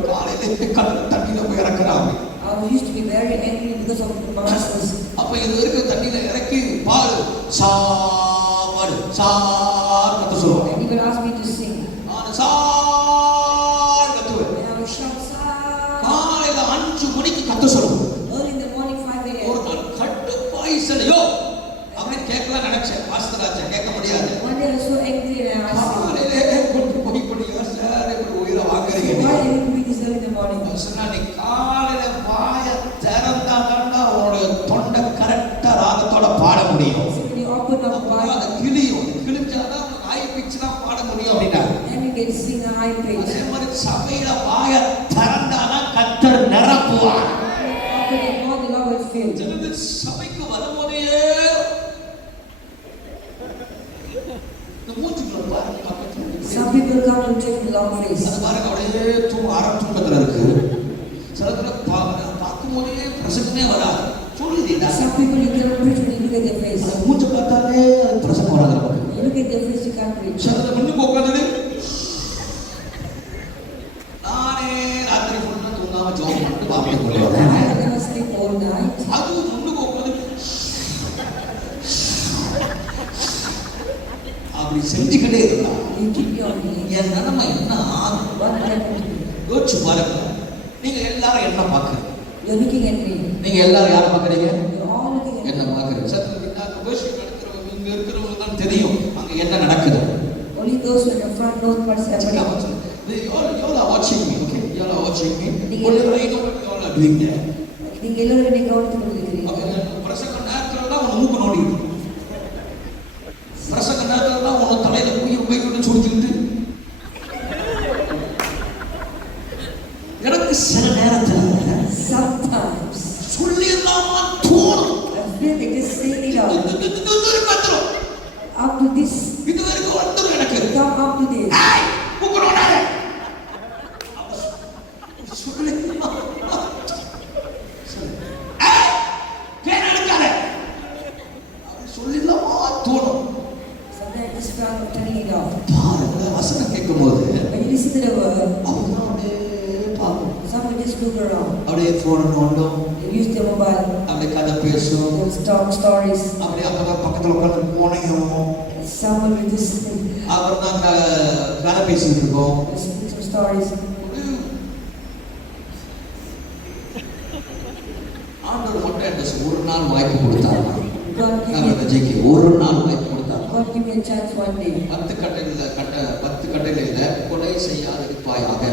காலையில கடல் தண்ணியில போய் இறக்குறாங்க. I used to be very angry because of the masters. அப்ப இது வரைக்கும் தண்ணியில இறக்கி பால் சாப்பாடு சார் கத்த சொல்லுவாங்க. And he will ask me to sing. நான் sir கத்துவேன். And I will shout, "Sir!" காலையில 5 மணிக்கு கத்த சொல்லுவோம். Early in the morning, 5 ஒரு a.m. நாள் கடுப்பாய் சொல்லியோ அப்படின்னு கேட்கலாம் நினைச்சேன். பாஸ்டராச்சா கேட்க முடியாது. One day I was so angry and I asked him, காலையில கொண்டு போய் பண்ணியா சார் இப்படி உயிரை வாங்குறீங்க. "Why are you doing this early in the morning?" சொன்னா நீ காலையில வாய திறந்தா தாண்டா உன்னுடைய தொண்டை கரெக்டா ராகத்தோட பாட முடியும். So when you open up wide, அது கிளியும் கிழிஞ்சாதான் ஹை பிட்ச் தான் பாட முடியும் அப்படின்னா. then you can sing a high pitch. அதே மாதிரி சபையில வாய திறந்தாதான் கர்த்தர் நிரப்புவார். Open it more, the Lord will fill. சிலது சபைக்கு வரும்போதே இந்த மூச்சுக்குள்ள பாருங்க பக்கத்துல. Some people come to take the long face. அது பாருங்க அப்படியே தூக்கத்துல இருக்கு. சிலத்துல பார்க்கும் போதே பிரசன்னமே வராது. சொல்லுதீங்க. Some people you cannot preach when you look at their face. அது மூச்சு பார்த்தாலே அது பிரசன்னம் வராது நமக்கு. You look at their face, you can't preach. சிலது முன்னுக்கு உட்காந்துட்டு நானே ராத்திரி ஃபுல்லா தூங்காம ஜோம் பண்ணிட்டு பாப்பே போடுவேன். I never sleep all night. அது முன்னுக்கு உட்காந்து அப்படி செஞ்சுக்கிட்டே இருந்தா You keep your knees. என் நிலைமை என்ன ஆகும்? What happened? யோசிச்சு பாருங்க. நீங்க எல்லாரும் என்ன பாக்குறீங்க? You're looking at me. நீங்க எல்லாரும் யாரை பாக்குறீங்க? You're all looking at என்ன me. பாக்குறீங்க? சத்தியமா worship நடத்துறவங்க இங்க இருக்கிறவங்க தான் தெரியும் அங்க என்ன நடக்குது. Only those those in the front knows what's happening. You all are watching me, okay? You all are watching me. Only I know what you all are doing there. நீங்க எல்லாரும் என்னை கவனித்துக் கொண்டிருக்கிறீங்க. Okay, பிரசங்க நேரத்துல தான் உன் மூக்கு நோண்டி இருக்கு. பிரசங்க நேரத்துல தான் உன் தலையில போய் விட்டு சுடிச்சிட்டு. எனக்கு சில நேரத்துல Sometimes சொல்லிடலாமா தோணும். I feel like just saying it out. Up to this, இது வரைக்கும் வந்துரும் எனக்கு. come up to this. ஏய் மூக்கு நோண்டாத. சொல்லிடலாமா? ஏய் கேன எடுக்காத. சொல்லிடலாமா தோணும். Sometimes I just feel like turning it off. பாருங்க வசனம் கேட்கும்போது When you listen to the word, அவங்க அப்படியே பாப்போம். some will just look around. அப்படியே phone நோண்டும். They use their mobile. அப்படியே கதை பேசும். They will talk stories. அப்படியே அப்பா பக்கத்துல உட்கார்ந்து போனையும் Some will just அப்புறம் நாங்க கதை பேசிட்டு இருக்கோம். speak some stories. ஆண்டவர் மட்டும் எனக்கு ஒரு நாள் வாய்ப்பு கொடுத்தாங்க. God நான் give me, ஜெயிக்க ஒரு நாள் வாய்ப்பு கொடுத்தாங்க. God give me a chance one day. 10 கட்டளையில கொலை செய்யாதிருப்பாயாக.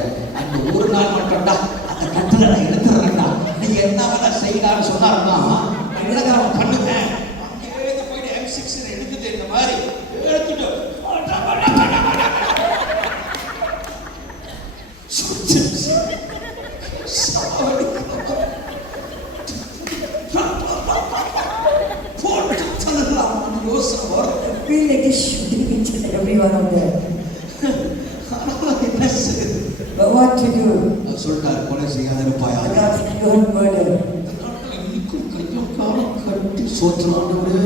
அந்த ஒரு நாள் மட்டும்டா அந்த கட்டளை நான் எடுத்துறேன்டா. நீ என்ன வேணா செய்யலாம்னு சொன்னாருன்னா நான் பண்ணுவேன். அங்கே போயிட்டு M6 எடுத்துட்டு இந்த மாதிரி எடுத்துட்டு I feel like just shooting each and every one of them. But what to do? சொல்லிட்டாரு கொலை செய்யாதிருப்பாயாக. I got to don't murder. கையும் காலம் கட்டி சோற்றுவாண்டவரே.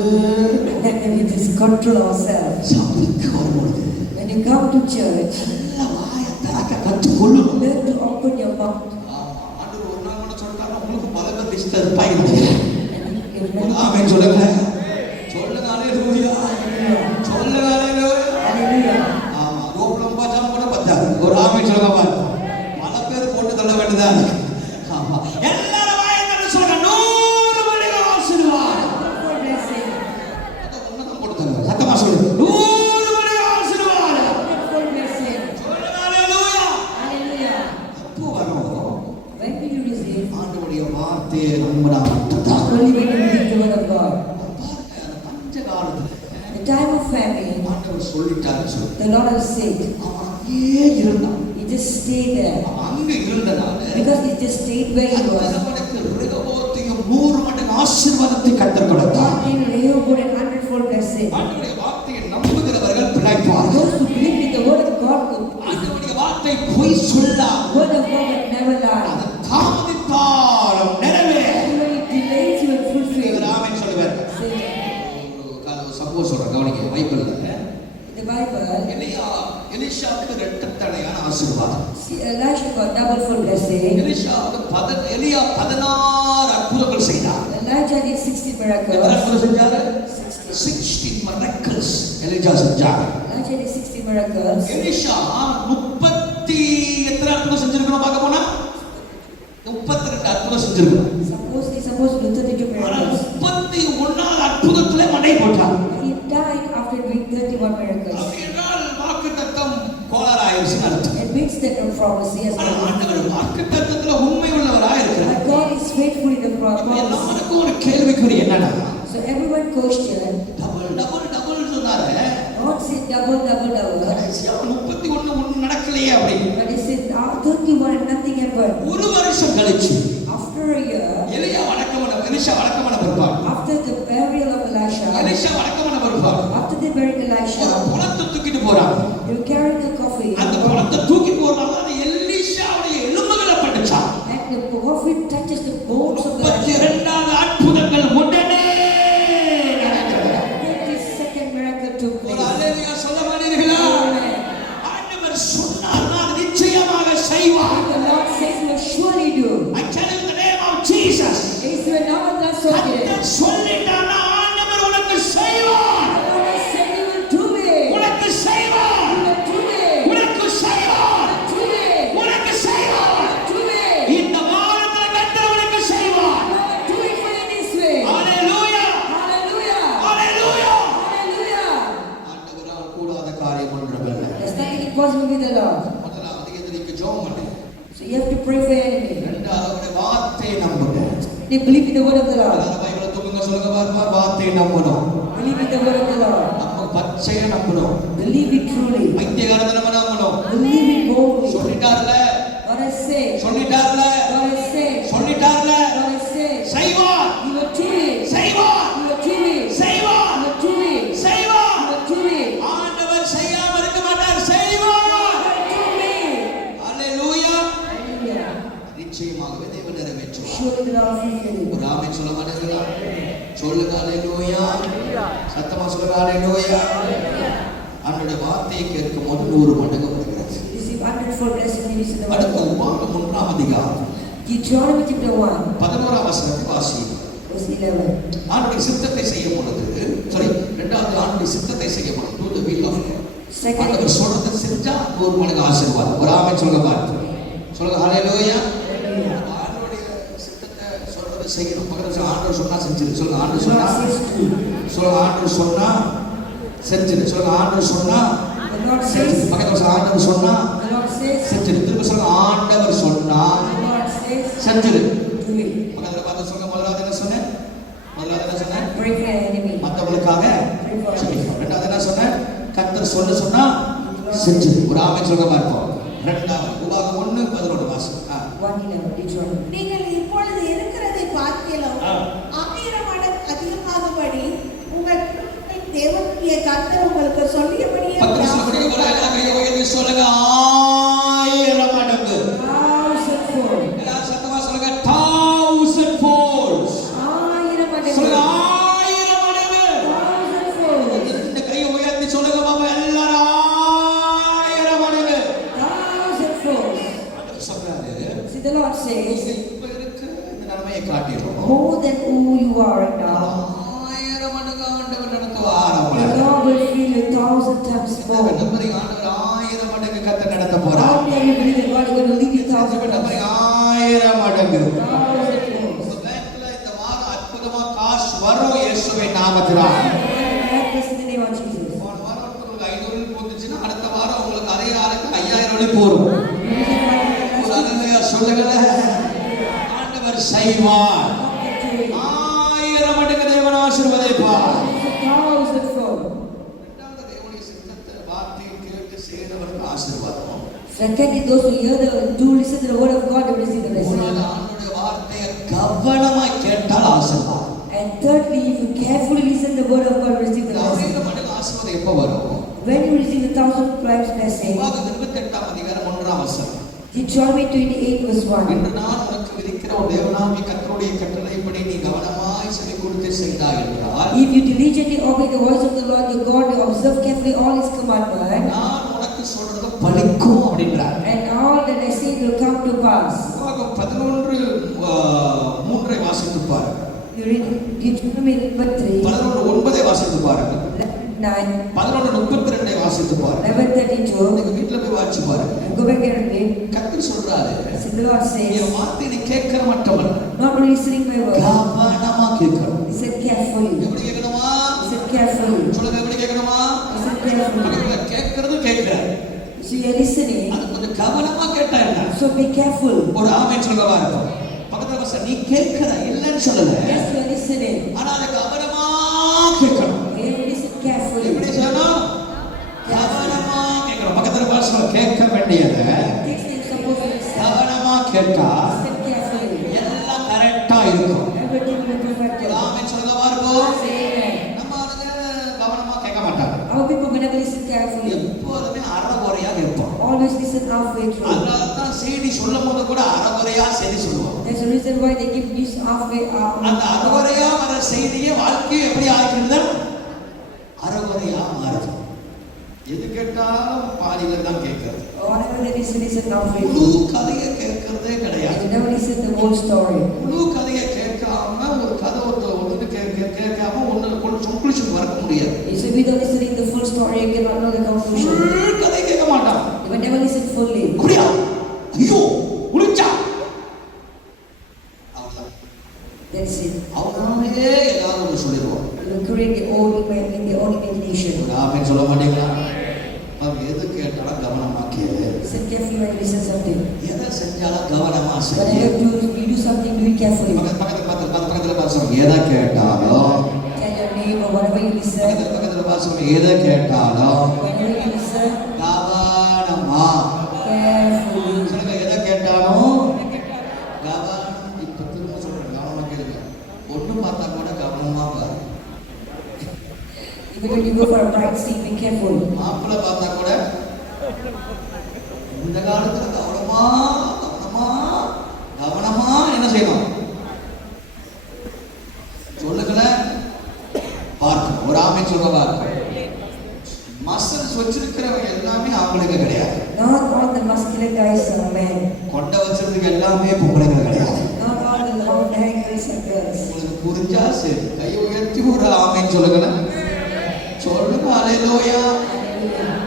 And we just control ourselves. சபைக்கு வரும்பொழுது When you come to church, நல்ல வாயை திறக்க கற்றுக்கொள்ளணும். learn to open your mouth. ஆண்டவர் ஒரு நாள் மட்டும் சொல்லிட்டாருன்னா உங்களுக்கு பல பேர் டிஸ்டர்ப் ஆயிடுது. Amen. ஆமென் சொல்லுங்க. சொல்லுங்க ஹalleluya. சொல்லுங்க ஹalleluya. Hallelujah. ஆமா ரோப்ல பாஜாம கூட பத்தாது. ஒரு ஆமென் சொல்லுங்க பாரு. பல பேர் போட்டு தள்ள வேண்டியதா இருக்கு. ஆமா எல்லாரும் வாயை திறந்து சொல்லுங்க 100 மணிக்கு ஆசீர்வாதம். For blessing. அத ஒண்ணு போட்டு தள்ள. சத்தமா சொல்லு. 100 மணிக்கு ஆசீர்வாதம். For blessing. சொல்லுங்க ஹalleluya. Hallelujah. அப்போ வரும் When will you receive? ஆண்டவருடைய வார்த்தையை நம்பினா மட்டும்தான். Only when you believe the word of God. பாருங்க அந்த பஞ்ச காலத்துல The time of famine, ஆண்டவர் சொல்லிட்டாரு சொல்லு. the Lord has said, அவன் அங்கேயே இருந்தான். he just stayed there. அவன் அங்க இருந்தனால Because he just stayed where he was. அவனுக்கு ரெகோபோத்தையும் 100 மடங்கு ஆசீர்வாதத்தை கர்த்தர் கொடுத்தார். God gave Rehoboam an 100-fold blessing. ஆண்டவருடைய வார்த்தையை நம்புகிறவர்கள் பிழைப்பார்கள். Those who believe in the word of God will. ஆண்டவருடைய வார்த்தை பொய் சொல்லாது. Word of God will never lie. அது தாமதித்தாலும் நிறைவேறும். Even if delays, you will fulfill. ஆமென் சொல்லுவார். Say, ஒரு சம்பவம் சொல்றேன் கவனிங்க. பைபிள்ல in the Bible, எலிஷாவுக்கு இரட்டத்தனையான ஆசீர்வாதம். see, Elisha got double-fold blessing. எலியா 16 அற்புதங்கள் செய்தார். Elijah did 60 எத்தனை miracles. அற்புதம் செஞ்சாரு? 16 miracles எலியா செஞ்சார். Elijah did 60 miracles. எலிஷா 30 எத்தனை அற்புதம் செஞ்சிருக்கணும் பார்க்க போனா 32 அற்புதம் செஞ்சிருக்கணும். Supposed to do 32 ஆனா miracles. 31வது அற்புதத்திலே மடை போட்டார். He died after doing 31 miracles. அப்படினால் வாக்குத்தத்தம் கோளாறாயிருச்சுன்னு அர்த்தம். It means that the prophecy has ஆனா been ஆண்டவர் fulfilled. வாக்குத்தத்தத்துல உண்மை உள்ளவராய் இருக்கிறார். But God is faithful in the promise. எல்லாருக்கும் ஒரு கேள்விக்குறி என்னன்னா So everyone questioned, டபுள் சொன்னாரு. God said double. கடைசியா 31 ஒண்ணும் நடக்கலையே அப்படின்னு. But he said 31 and nothing happened. ஒரு வருஷம் கழிச்சு After a year, எலிஷா வடக்கமான பிற்பாடு after the burial of Elisha, Elisha வடக்கமான பிற்பாடு after they buried ஒரு Elisha, பழத்தை தூக்கிட்டு போறாங்க. they were carrying the coffin. அந்த பழத்தை தூக்கி போறாங்க. அது எலிஷாவுடைய எலும்புகளை பட்டுச்சான். And the coffin touches the bones of Elisha. 32வது அற்புதங்கள் உடனே நடந்தது. 32nd miracle took ஒரு place. அல்லேலூயா சொல்ல மாட்டீர்களா? Amen. ஆண்டவர் சொன்னார்னா அது நிச்சயமாக செய்வார். The Lord says he will surely do. I tell you in the name of Jesus. Is the name of God so good? கர்த்தர் சொல்லிட்டார்னா ஆண்டவர் உனக்கு செய்வார். The Lord has said he will do it. உனக்கு செய்வார். He will do it. உனக்கு செய்வார். Do it. உனக்கு செய்வார். Do it. இந்த வாரத்துல கர்த்தர் உனக்கு செய்வார். Lord, do it for you this way. Hallelujah. Hallelujah. Hallelujah. Hallelujah. ஆண்டவரால் கூடாத காரியம் ஒன்றுமில்லை. There's They believe in the word of the Lord. எல்லாரும் பைபிளை தூக்குங்க, சொல்லுங்க பாருங்க, வார்த்தையை நம்பணும். Believe in the word of the Lord. நம்ம பச்சையை நம்பணும். Believe it truly. பைத்திய காலத்துல நம்ம நம்பணும். Believe it boldly. சொல்லிட்டார்ல, God has said. சொல்லிட்டார்ல, God has said. சொல்லிட்டார்ல, God has said. செய்வார், He will do it. செய்வார், He will do it. செய்வார், He will do it. செய்வார். He will do it. ஆண்டவர் செய்யாம இருக்க மாட்டார், செய்வார். He will do it. Hallelujah. Hallelujah. நிச்சயமாகவே தேவன் நிறைவேற்றுவார். Surely the Lord will fulfill it. ஒரு ஆமென் சொல்ல மாட்டீங்களா? சொல்லுங்க அல்லேலூயா. சத்தமா சொல்லுங்க அல்லேலூயா. அவருடைய வார்த்தையை கேட்கும் போது 100 மடங்கு வருகிறது. Receive 100-fold blessing when you listen to the word அடுத்த of God. உபாகம் 1ஆம் அதிகாரம் Deuteronomy chapter 1, 11ஆம் வசனத்தை வாசியுங்கள். verse 11. ஆண்டுடைய சித்தத்தை செய்யும் பொழுது, இரண்டாவது ஆண்டுடைய சித்தத்தை செய்யும் பொழுது, do the will of God. Second, ஆண்டவர் சொல்றதை செஞ்சா 100 மடங்கு ஆசீர்வாதம். ஒரு ஆமென் சொல்லுங்க பாருங்க. சொல்லுங்க ஹalleluya. ஆண்டவருடைய சித்தத்தை சொல்றதை செய்யணும். பக்கத்துல ஆண்டவர் சொன்னா செஞ்சிரு. சொல்லுங்க ஆண்டவர் சொன்னா. சொல்லுங்க ஆண்டவர் சொன்னா செஞ்சிரு. சொல்லுங்க ஆண்டவர் சொன்னா. the Lord says, பக்கத்துல ஆண்டவர் சொன்னா the Lord says, செஞ்சிரு. திரும்ப சொல்லுங்க ஆண்டவர் சொன்னா the Lord says, செஞ்சிரு. do it. பக்கத்துல பார்த்து சொல்லுங்க, முதலாவது என்ன சொன்னேன்? முதலாவது என்ன சொன்னேன்? Pray for your enemy. மத்தவங்களுக்காக ஜெபிக்கணும். ரெண்டாவது என்ன சொன்னேன்? கர்த்தர் சொன்னா செஞ்சிரு. ஒரு ஆமென் சொல்லுங்க பார்ப்போம். இரண்டாவது உபாகம் 1:11 வாசி. 1:11, Deuteronomy. நீங்கள் இப்பொழுது இருக்கிறதை பார்க்கலாம் 1000 மடங்கு அதிகமாகும்படி உங்கள் தேவனுடைய கர்த்தர் உங்களுக்கு சொல்லியபடியே பக்கத்துல சொல்லுங்க, ஒரு எல்லா கையை உயர்த்தி சொல்லுங்க 1000 மடங்கு. 1,000-fold. எல்லாரும் சத்தமா சொல்லுங்க 1000 folds. 1000 மடங்கு. சொல்லுங்க 1000 மடங்கு. 1,000-fold. இந்த கையை உயர்த்தி சொல்லுங்க பாப்பா, எல்லாரும் 1000 மடங்கு. 1,000-fold. ஆண்டவர் சொல்றாரு, See, the Lord says, இப்ப இருக்கிற இந்த நிலைமையை காட்டிடும். more than who you are right now, 1000 மடங்கு ஆண்டவர் நடத்துவார். the Lord will fill you 1,000 times more. நம்புறீங்க ஆண்டவர் 1000 மடங்கு கர்த்தர் நடத்த போறார். How many of you believe that God is going to lead you 1,000 times? நம்புறீங்க 1000 மடங்கு. 1,000-fold. இந்த பேங்க்ல இந்த வாரம் அற்புதமா காசு வரும் இயேசுவின் நாமத்தினால். Bless in the name of Jesus. போன வாரம் உங்களுக்கு 500 போந்துச்சுன்னா அடுத்த வாரம் உங்களுக்கு அதே ஆளுக்கு 5000 போடும். ஒரு அல்லேலூயா சொல்லுங்களேன். ஆண்டவர் செய்வார். 1000 மடங்கு தேவன் ஆசீர்வதிப்பார். 1,000-fold. இரண்டாவது தேவனுடைய சித்தத்தை வார்த்தையை கேட்டு செய்கிறவருக்கு ஆசீர்வாதம். Secondly, those who hear do listen to the word of God, they will receive the blessing. மூணாவது ஆண்டவருடைய வார்த்தையை கவனமாய் கேட்டால் ஆசீர்வாதம். And thirdly, if you carefully listen to the word of God, you will receive the blessing. 1000 மடங்கு ஆசீர்வாதம் எப்ப வரும்? When you receive the 1,000 times blessing, உபாகம் 28ஆம் அதிகாரம் 1ஆம் வசனம். Deuteronomy 28:1. இன்று நான் உனக்கு விதிக்கிற ஒரு தேவனாகிய கர்த்தருடைய கட்டளைப்படி நீ கவனமாய் செவி கொடுத்து செய்தாய் என்றால், If you diligently obey the voice of the Lord your God, you observe carefully all His commandments, நான் உனக்கு சொல்றது பலிக்கும் அப்படின்றார். and all that I say will come to pass. உபாகம் 11:3 வாசித்து பாருங்க. You read Deuteronomy 3, 11:9 வாசித்து பாருங்க. 9, 11:32 வாசித்து பாருங்க. 11:32. நீங்க வீட்ல போய் வாசிச்சு பாருங்க. Go back and read. கர்த்தர் சொல்றாரு, See, the Lord says, என் வார்த்தை நீ கேட்கிற மட்டுமல்ல, not only listening my word, கவனமா கேட்கணும். He said carefully. எப்படி கேட்கணுமா? He said carefully. சொல்லுங்க, எப்படி கேட்கணுமா? He said carefully. பக்கத்துல கேட்கறது கேட்கிறார். So you are listening, அது கொஞ்சம் கவனமா கேட்டா என்ன? so be careful. ஒரு ஆமென் சொல்லுங்க பாருங்க. பக்கத்துல வச நீ கேட்கிற இல்லன்னு சொல்லல. Yes, you are listening. ஆனா அதை கவனமா கேட்கணும். You listen carefully. எப்படி சொல்லணும்? கவனமா கேட்கணும். பக்கத்துல பாச கேட்க வேண்டியதை Things that you're supposed to listen. கவனமா கேட்டா Listen carefully. எல்லாம் கரெக்டா இருக்கும். Everything will be ஒரு perfect. ஆமென் சொல்லுங்க பாருங்க. Say amen. நம்ம ஆளுங்க கவனமா கேட்க மாட்டாங்க. Our people will never listen carefully. எப்போதுமே அறகுறையா கேட்போம். Always listen halfway through. அதனால தான் செய்தி சொல்லும் போது கூட அறகுறையா செய்தி சொல்லுவோம். There's a reason why they give news halfway out. அந்த அறகுறையா வர செய்தியை வாழ்க்கையை எப்படி ஆக்குறது? அறகுறையா மாறுது. எது கேட்டாலும் பாதியில தான் கேட்கறது. Whatever they listen halfway முழு through. கதையை கேட்கறதே கிடையாது. They never listen the whole story. முழு கதையை கேட்காம ஒரு கதை ஒன்று கேட்காம ஒன்று கன்க்ளூஷன் வர முடியாது. So if you don't listen in the full story, you cannot know the conclusion. முழு கதை கேட்க மாட்டான். You will never listen fully. அப்படியா? ஐயோ முடிச்சா அவ்வளவுதான். That's it. அவனாவே ஏதாவது ஒன்று சொல்லிடுவான். You will create the own in the own imagination. ஒரு ஆமென் சொல்ல மாட்டீங்களா? அவங்க எது கேட்டாலும் கவனமா கேளு. Listen carefully when you listen something. எதை செஞ்சாலும் கவனமா Whenever செய்ய. you do something, do it carefully. பக்கத்துல பக்கத்துல பாசம் எதை கேட்டாலும் Tell your neighbor whatever you listen. பக்கத்துல பாசம் எதை கேட்டாலும் Whatever you listen, கவனமா carefully. சொல்லுங்க, எதை கேட்டாலும் கவனம். இப்ப திரும்ப சொல்றேன், கவனமா கேளுங்க. ஒண்ணு பார்த்தா கூட கவனமா பாரு. Even when you go for a bride scene, be careful. மாப்பிள்ளை பார்த்தா கூட இந்த காலத்துல கவனமா கவனமா கவனமா என்ன செய்யணும் சொல்லுங்கள பார்க்கணும். ஒரு ஆமை சொல்ல பார்க்கணும். மசில்ஸ் வச்சிருக்கிறவங்க எல்லாமே ஆம்பளைங்க கிடையாது. Not all the muscular guys are men. கொண்ட வச்சிருக்க எல்லாமே பொம்பளைங்க கிடையாது. Not all the long hair guys are girls. உங்களுக்கு புரிஞ்சா சரி. கை உயர்த்தி ஒரு ஆமைன்னு சொல்லுங்களேன். சொல்லுங்க அல்லேலூயா.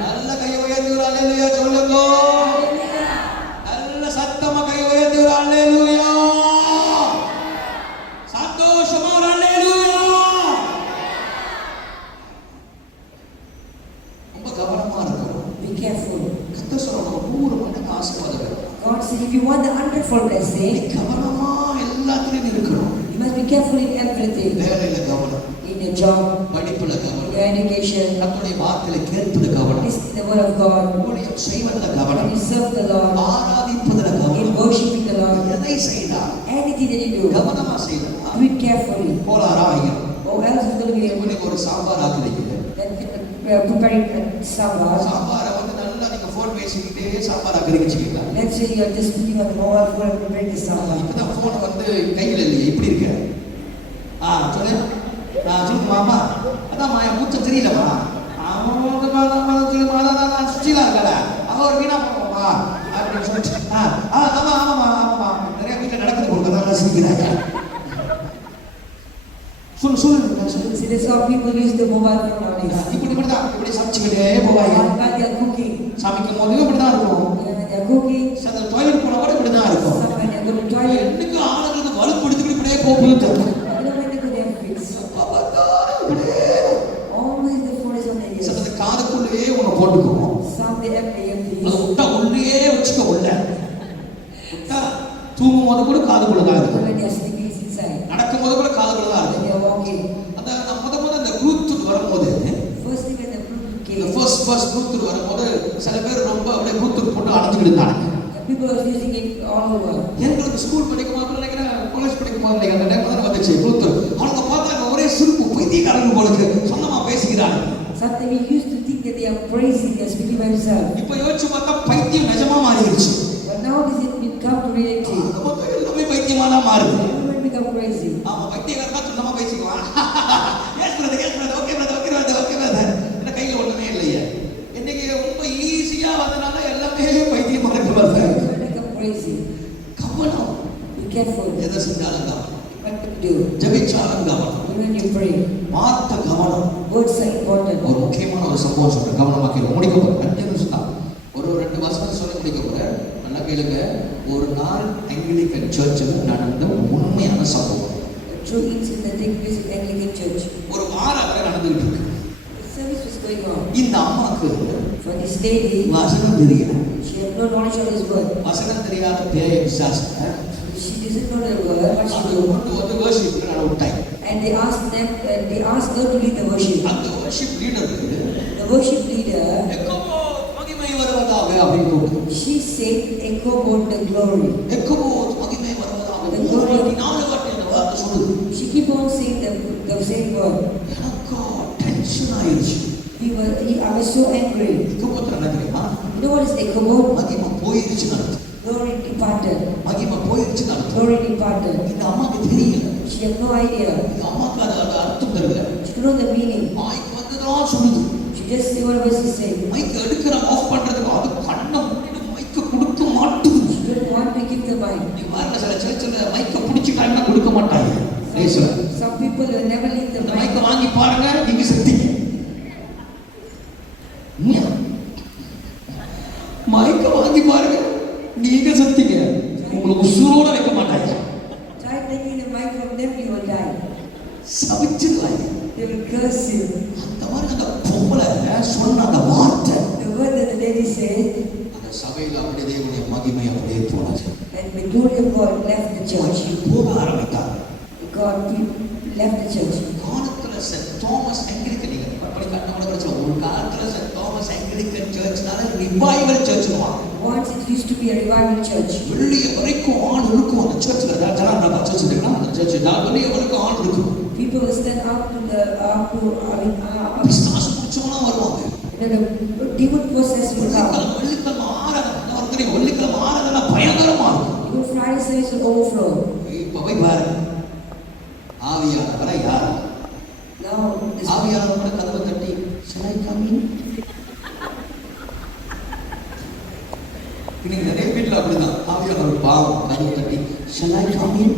நல்ல கை உயர்த்தி ஒரு அல்லேலூயா சொல்லுங்க. நல்ல சத்தமா கை உயர்த்தி ஒரு அல்லேலூயா. சந்தோஷமா ஒரு அல்லேலூயா. ரொம்ப கவனமா இருக்கணும். Be careful. கர்த்தர் சொல்றாரு 100 மடங்கு ஆசீர்வாதம். God said, if you want the 100-fold blessing, கவனமா எல்லாத்துலயும் இருக்கணும். you must be careful in everything. வேலையில கவனம், In your job, படிப்புல in கவனம், your education, கர்த்தருடைய வார்த்தையில கேட்புல கவனம், listen to the word of God, ஊழியம் செய்வதில் when கவனம், you serve the Lord, ஆராதிப்பதில் in கவனம். worshiping the Lord, எதை செய்தால் anything that you do, கவனமா செய்யலாம். do it carefully. கோளாரா ஆகிடும். Or else it's going to be இன்னைக்கு ஒரு சாம்பார் ஆக்குறீங்க. preparing sambar. சாம்பாரை வந்து நல்லா நீங்க போன் பேசிக்கிட்டே sambar ஆக்குறீங்க வச்சுக்கீங்களா. Let's say you are just speaking on the mobile phone and preparing the sambar. இப்பதான் போன் வந்து கையில் இல்லையே, இப்படி இருக்கு. சொல்லு. சொல்லுங்க மாமா. அதான் மாயா மூச்சம் தெரியலமா. நான் சுற்றிலா இருக்கல. அவன் ஒரு வீணா போமா அப்படின்னு சொல்லிட்டு ஆமாமா நிறைய வீட்டில் நடக்குது கொடுக்கறதா சிரிக்கிறாங்க. சொல்லு. See, that's how people use the mobile phone nowadays. இப்படி சமைச்சுக்கிட்டே போவாங்க. While they are cooking, சமைக்கும் போது இப்படிதான் இருக்கும். when they are cooking, toilet போனா கூட இப்படிதான் இருக்கும். some when they go to toilet, என்னைக்கு ஆளுங்களுக்கு வலுப்படுத்தி இப்படியே போகுது தெரியல. I don't know when they go their fix. Always the phone is on their ears. சத்தத்தை காதுக்குள்ளேயே உன்னை போட்டுக்குவோம். Some they have their அது ears. விட்டா உள்ளே வச்சுக்க உள்ள விட்டா தூங்கும் போது கூட காதுக்குள்ள தான் இருக்கும். When they are sleeping, it's inside. நடக்கும் போது கூட காதுக்குள்ள தான் When இருக்கும். they are walking. அந்த நான் முத அந்த ப்ளூடூத் வரும்போது Firstly, when the Bluetooth இந்த came, ஃபர்ஸ்ட் ப்ளூடூத் வரும்போது சில பேர் ரொம்ப அப்படியே ப்ளூடூத் போட்டு அணைஞ்சிக்கிட்டு இருந்தாங்க. people were using it all over. எங்களுக்கு ஸ்கூல் படிக்கும் போது நினைக்கிறேன், காலேஜ் படிக்கும் போது நினைக்கிறேன், அந்த டைம் தான் வந்துச்சு ப்ளூடூத். அவனுக்கு பார்த்தாங்க ஒரே சிரிப்பு, பைத்தியக்காரங்க போல இருக்கு, சொந்தமா பேசிக்கிறாங்க. Sometimes we used to think that they are praising, they are speaking by themselves. இப்போ யோசிச்சு பார்த்தா பைத்தியம் நிஜமா மாறிடுச்சு. But now this has become to reality. மொத்தம் எல்லாமே பைத்தியமா தான் மாறுது. Everyone become crazy. ஆமா, பைத்தியக்காரனா சொந்தமா பேசிக்குவான். Yes brother, okay brother. என்ன கையில ஒண்ணுமே இல்லையே. இன்னைக்கு ரொம்ப ஈஸியா வந்தனால எல்லாமே பைத்தியமா இருக்கு பாருங்க. Everyone become crazy. கவனம். Be careful எதை செஞ்சாலும் கவனம். what to do. ஜெபிச்சாலும் கவனம். Even you pray, வார்த்தை கவனம். words are important. ஒரு முக்கியமான ஒரு சம்பவம் சொல்றேன், கவனமா கேளுங்க. முடிக்க போறேன், 5 நிமிஷம் தான். ஒரு 2 வசனம் சொல்லி முடிக்க போறேன். நல்லா கேளுங்க. ஒரு நாள் ஆங்கிலிக்கன் சர்ச்சில் நடந்த உண்மையான சம்பவம். The true incident that takes place in Anglican Church. ஒரு வாரம் வரை நடந்துகிட்டு இருக்கு. The service was going on. இந்த அம்மாக்கு For this lady, வசனம் தெரியல. she had no knowledge of this word. வசனம் தெரியாத பேய விசாசத்தை She doesn't know the word. What she அது do? கொண்டு வந்து worship நட விட்டாங்க. And they asked her to lead the worship. அந்த worship leader-க்கு The worship leader, எக்கோபோ மகிமை வருவதாக அப்படின்னு கூப்பிட்டு, she said, echo about the glory. எக்கோபோ மகிமை வருவதாக The glory. 4 வாட்டி இந்த வார்த்தை சொல்லுது. She keep on saying the same word. எனக்கு டென்ஷன் ஆயிடுச்சு. I was so angry. எக்கோபோத்துல என்ன தெரியுமா? You know what is echo about? மகிமை போயிடுச்சுன்னு அர்த்தம். Glory departed. மகிமை போயிடுச்சுன்னு அர்த்தம். Glory departed. இந்த அம்மாக்கு தெரியல. She had no idea. இந்த அம்மாக்கு அது அர்த்தம் தெரியல. She didn't know the meaning. Mic வந்துதான் சொல்லுது. She just said whatever she said. Mic எடுக்கிற ஆஃப் பண்றதுக்கு அது கண்ணை மூடிட்டு மைக்க கொடுக்க மாட்டுது. She didn't want to give the mic. நீ பாருங்க, சில சர்ச்சில் மைக்க பிடிச்சிட்டாங்கன்னா கொடுக்க மாட்டாங்க. Some people will never leave the இந்த mic. மைக்க வாங்கி பாருங்க, நீங்க செத்தீங்க. மைக்க வாங்கி பாருங்க, நீங்க செத்தீங்க. உங்களுக்கு உசுரோட வைக்க மாட்டாங்க. Try taking the mic from them, you will die. சபிச்சிருவாங்க. They will curse you. அந்த மாதிரி அந்த பொம்பளை சொன்ன அந்த வார்த்தை, The word that the lady said, அந்த சபையில் அப்படியே தேவனுடைய மகிமை அப்படியே போனது. and the glory of God left the church. போக ஆரம்பித்தாங்க. God God left the church. காலத்துல சென்ட் தாமஸ் ஆங்கிலிக்கன் நீங்க படி கண்ணோட படிச்ச ஒரு காலத்துல சென்ட் தாமஸ் ஆங்கிலிக்கன் சர்ச்னால ரிவைவல் சர்ச்னுவாங்க. Once it used to be a revival church. வெளிய வரைக்கும் ஆள் இருக்கும் அந்த சர்ச்ல. ஜனாரா சர்ச் இருக்குன்னா அந்த சர்ச் நான் வெளிய வரைக்கும் ஆள் இருக்கும். People will stand up to the பிசாசு பிடிச்சவனா வருவாங்க. the demon possessed will come. வெள்ளிக்கிழமை ஆராதனை ஒருத்தரை வெள்ளிக்கிழமை ஆராதனை பயங்கரமா இருக்கும். Even Friday service will overflow. இப்ப போய் பாரு ஆவியானவரை யார் Now this ஆவியானவரை கதவை தட்டி shall I come in? இன்னைக்கு நிறைய வீட்டில் அப்படிதான் ஆவியானவர் பாவம் கதவை தட்டி shall I come in?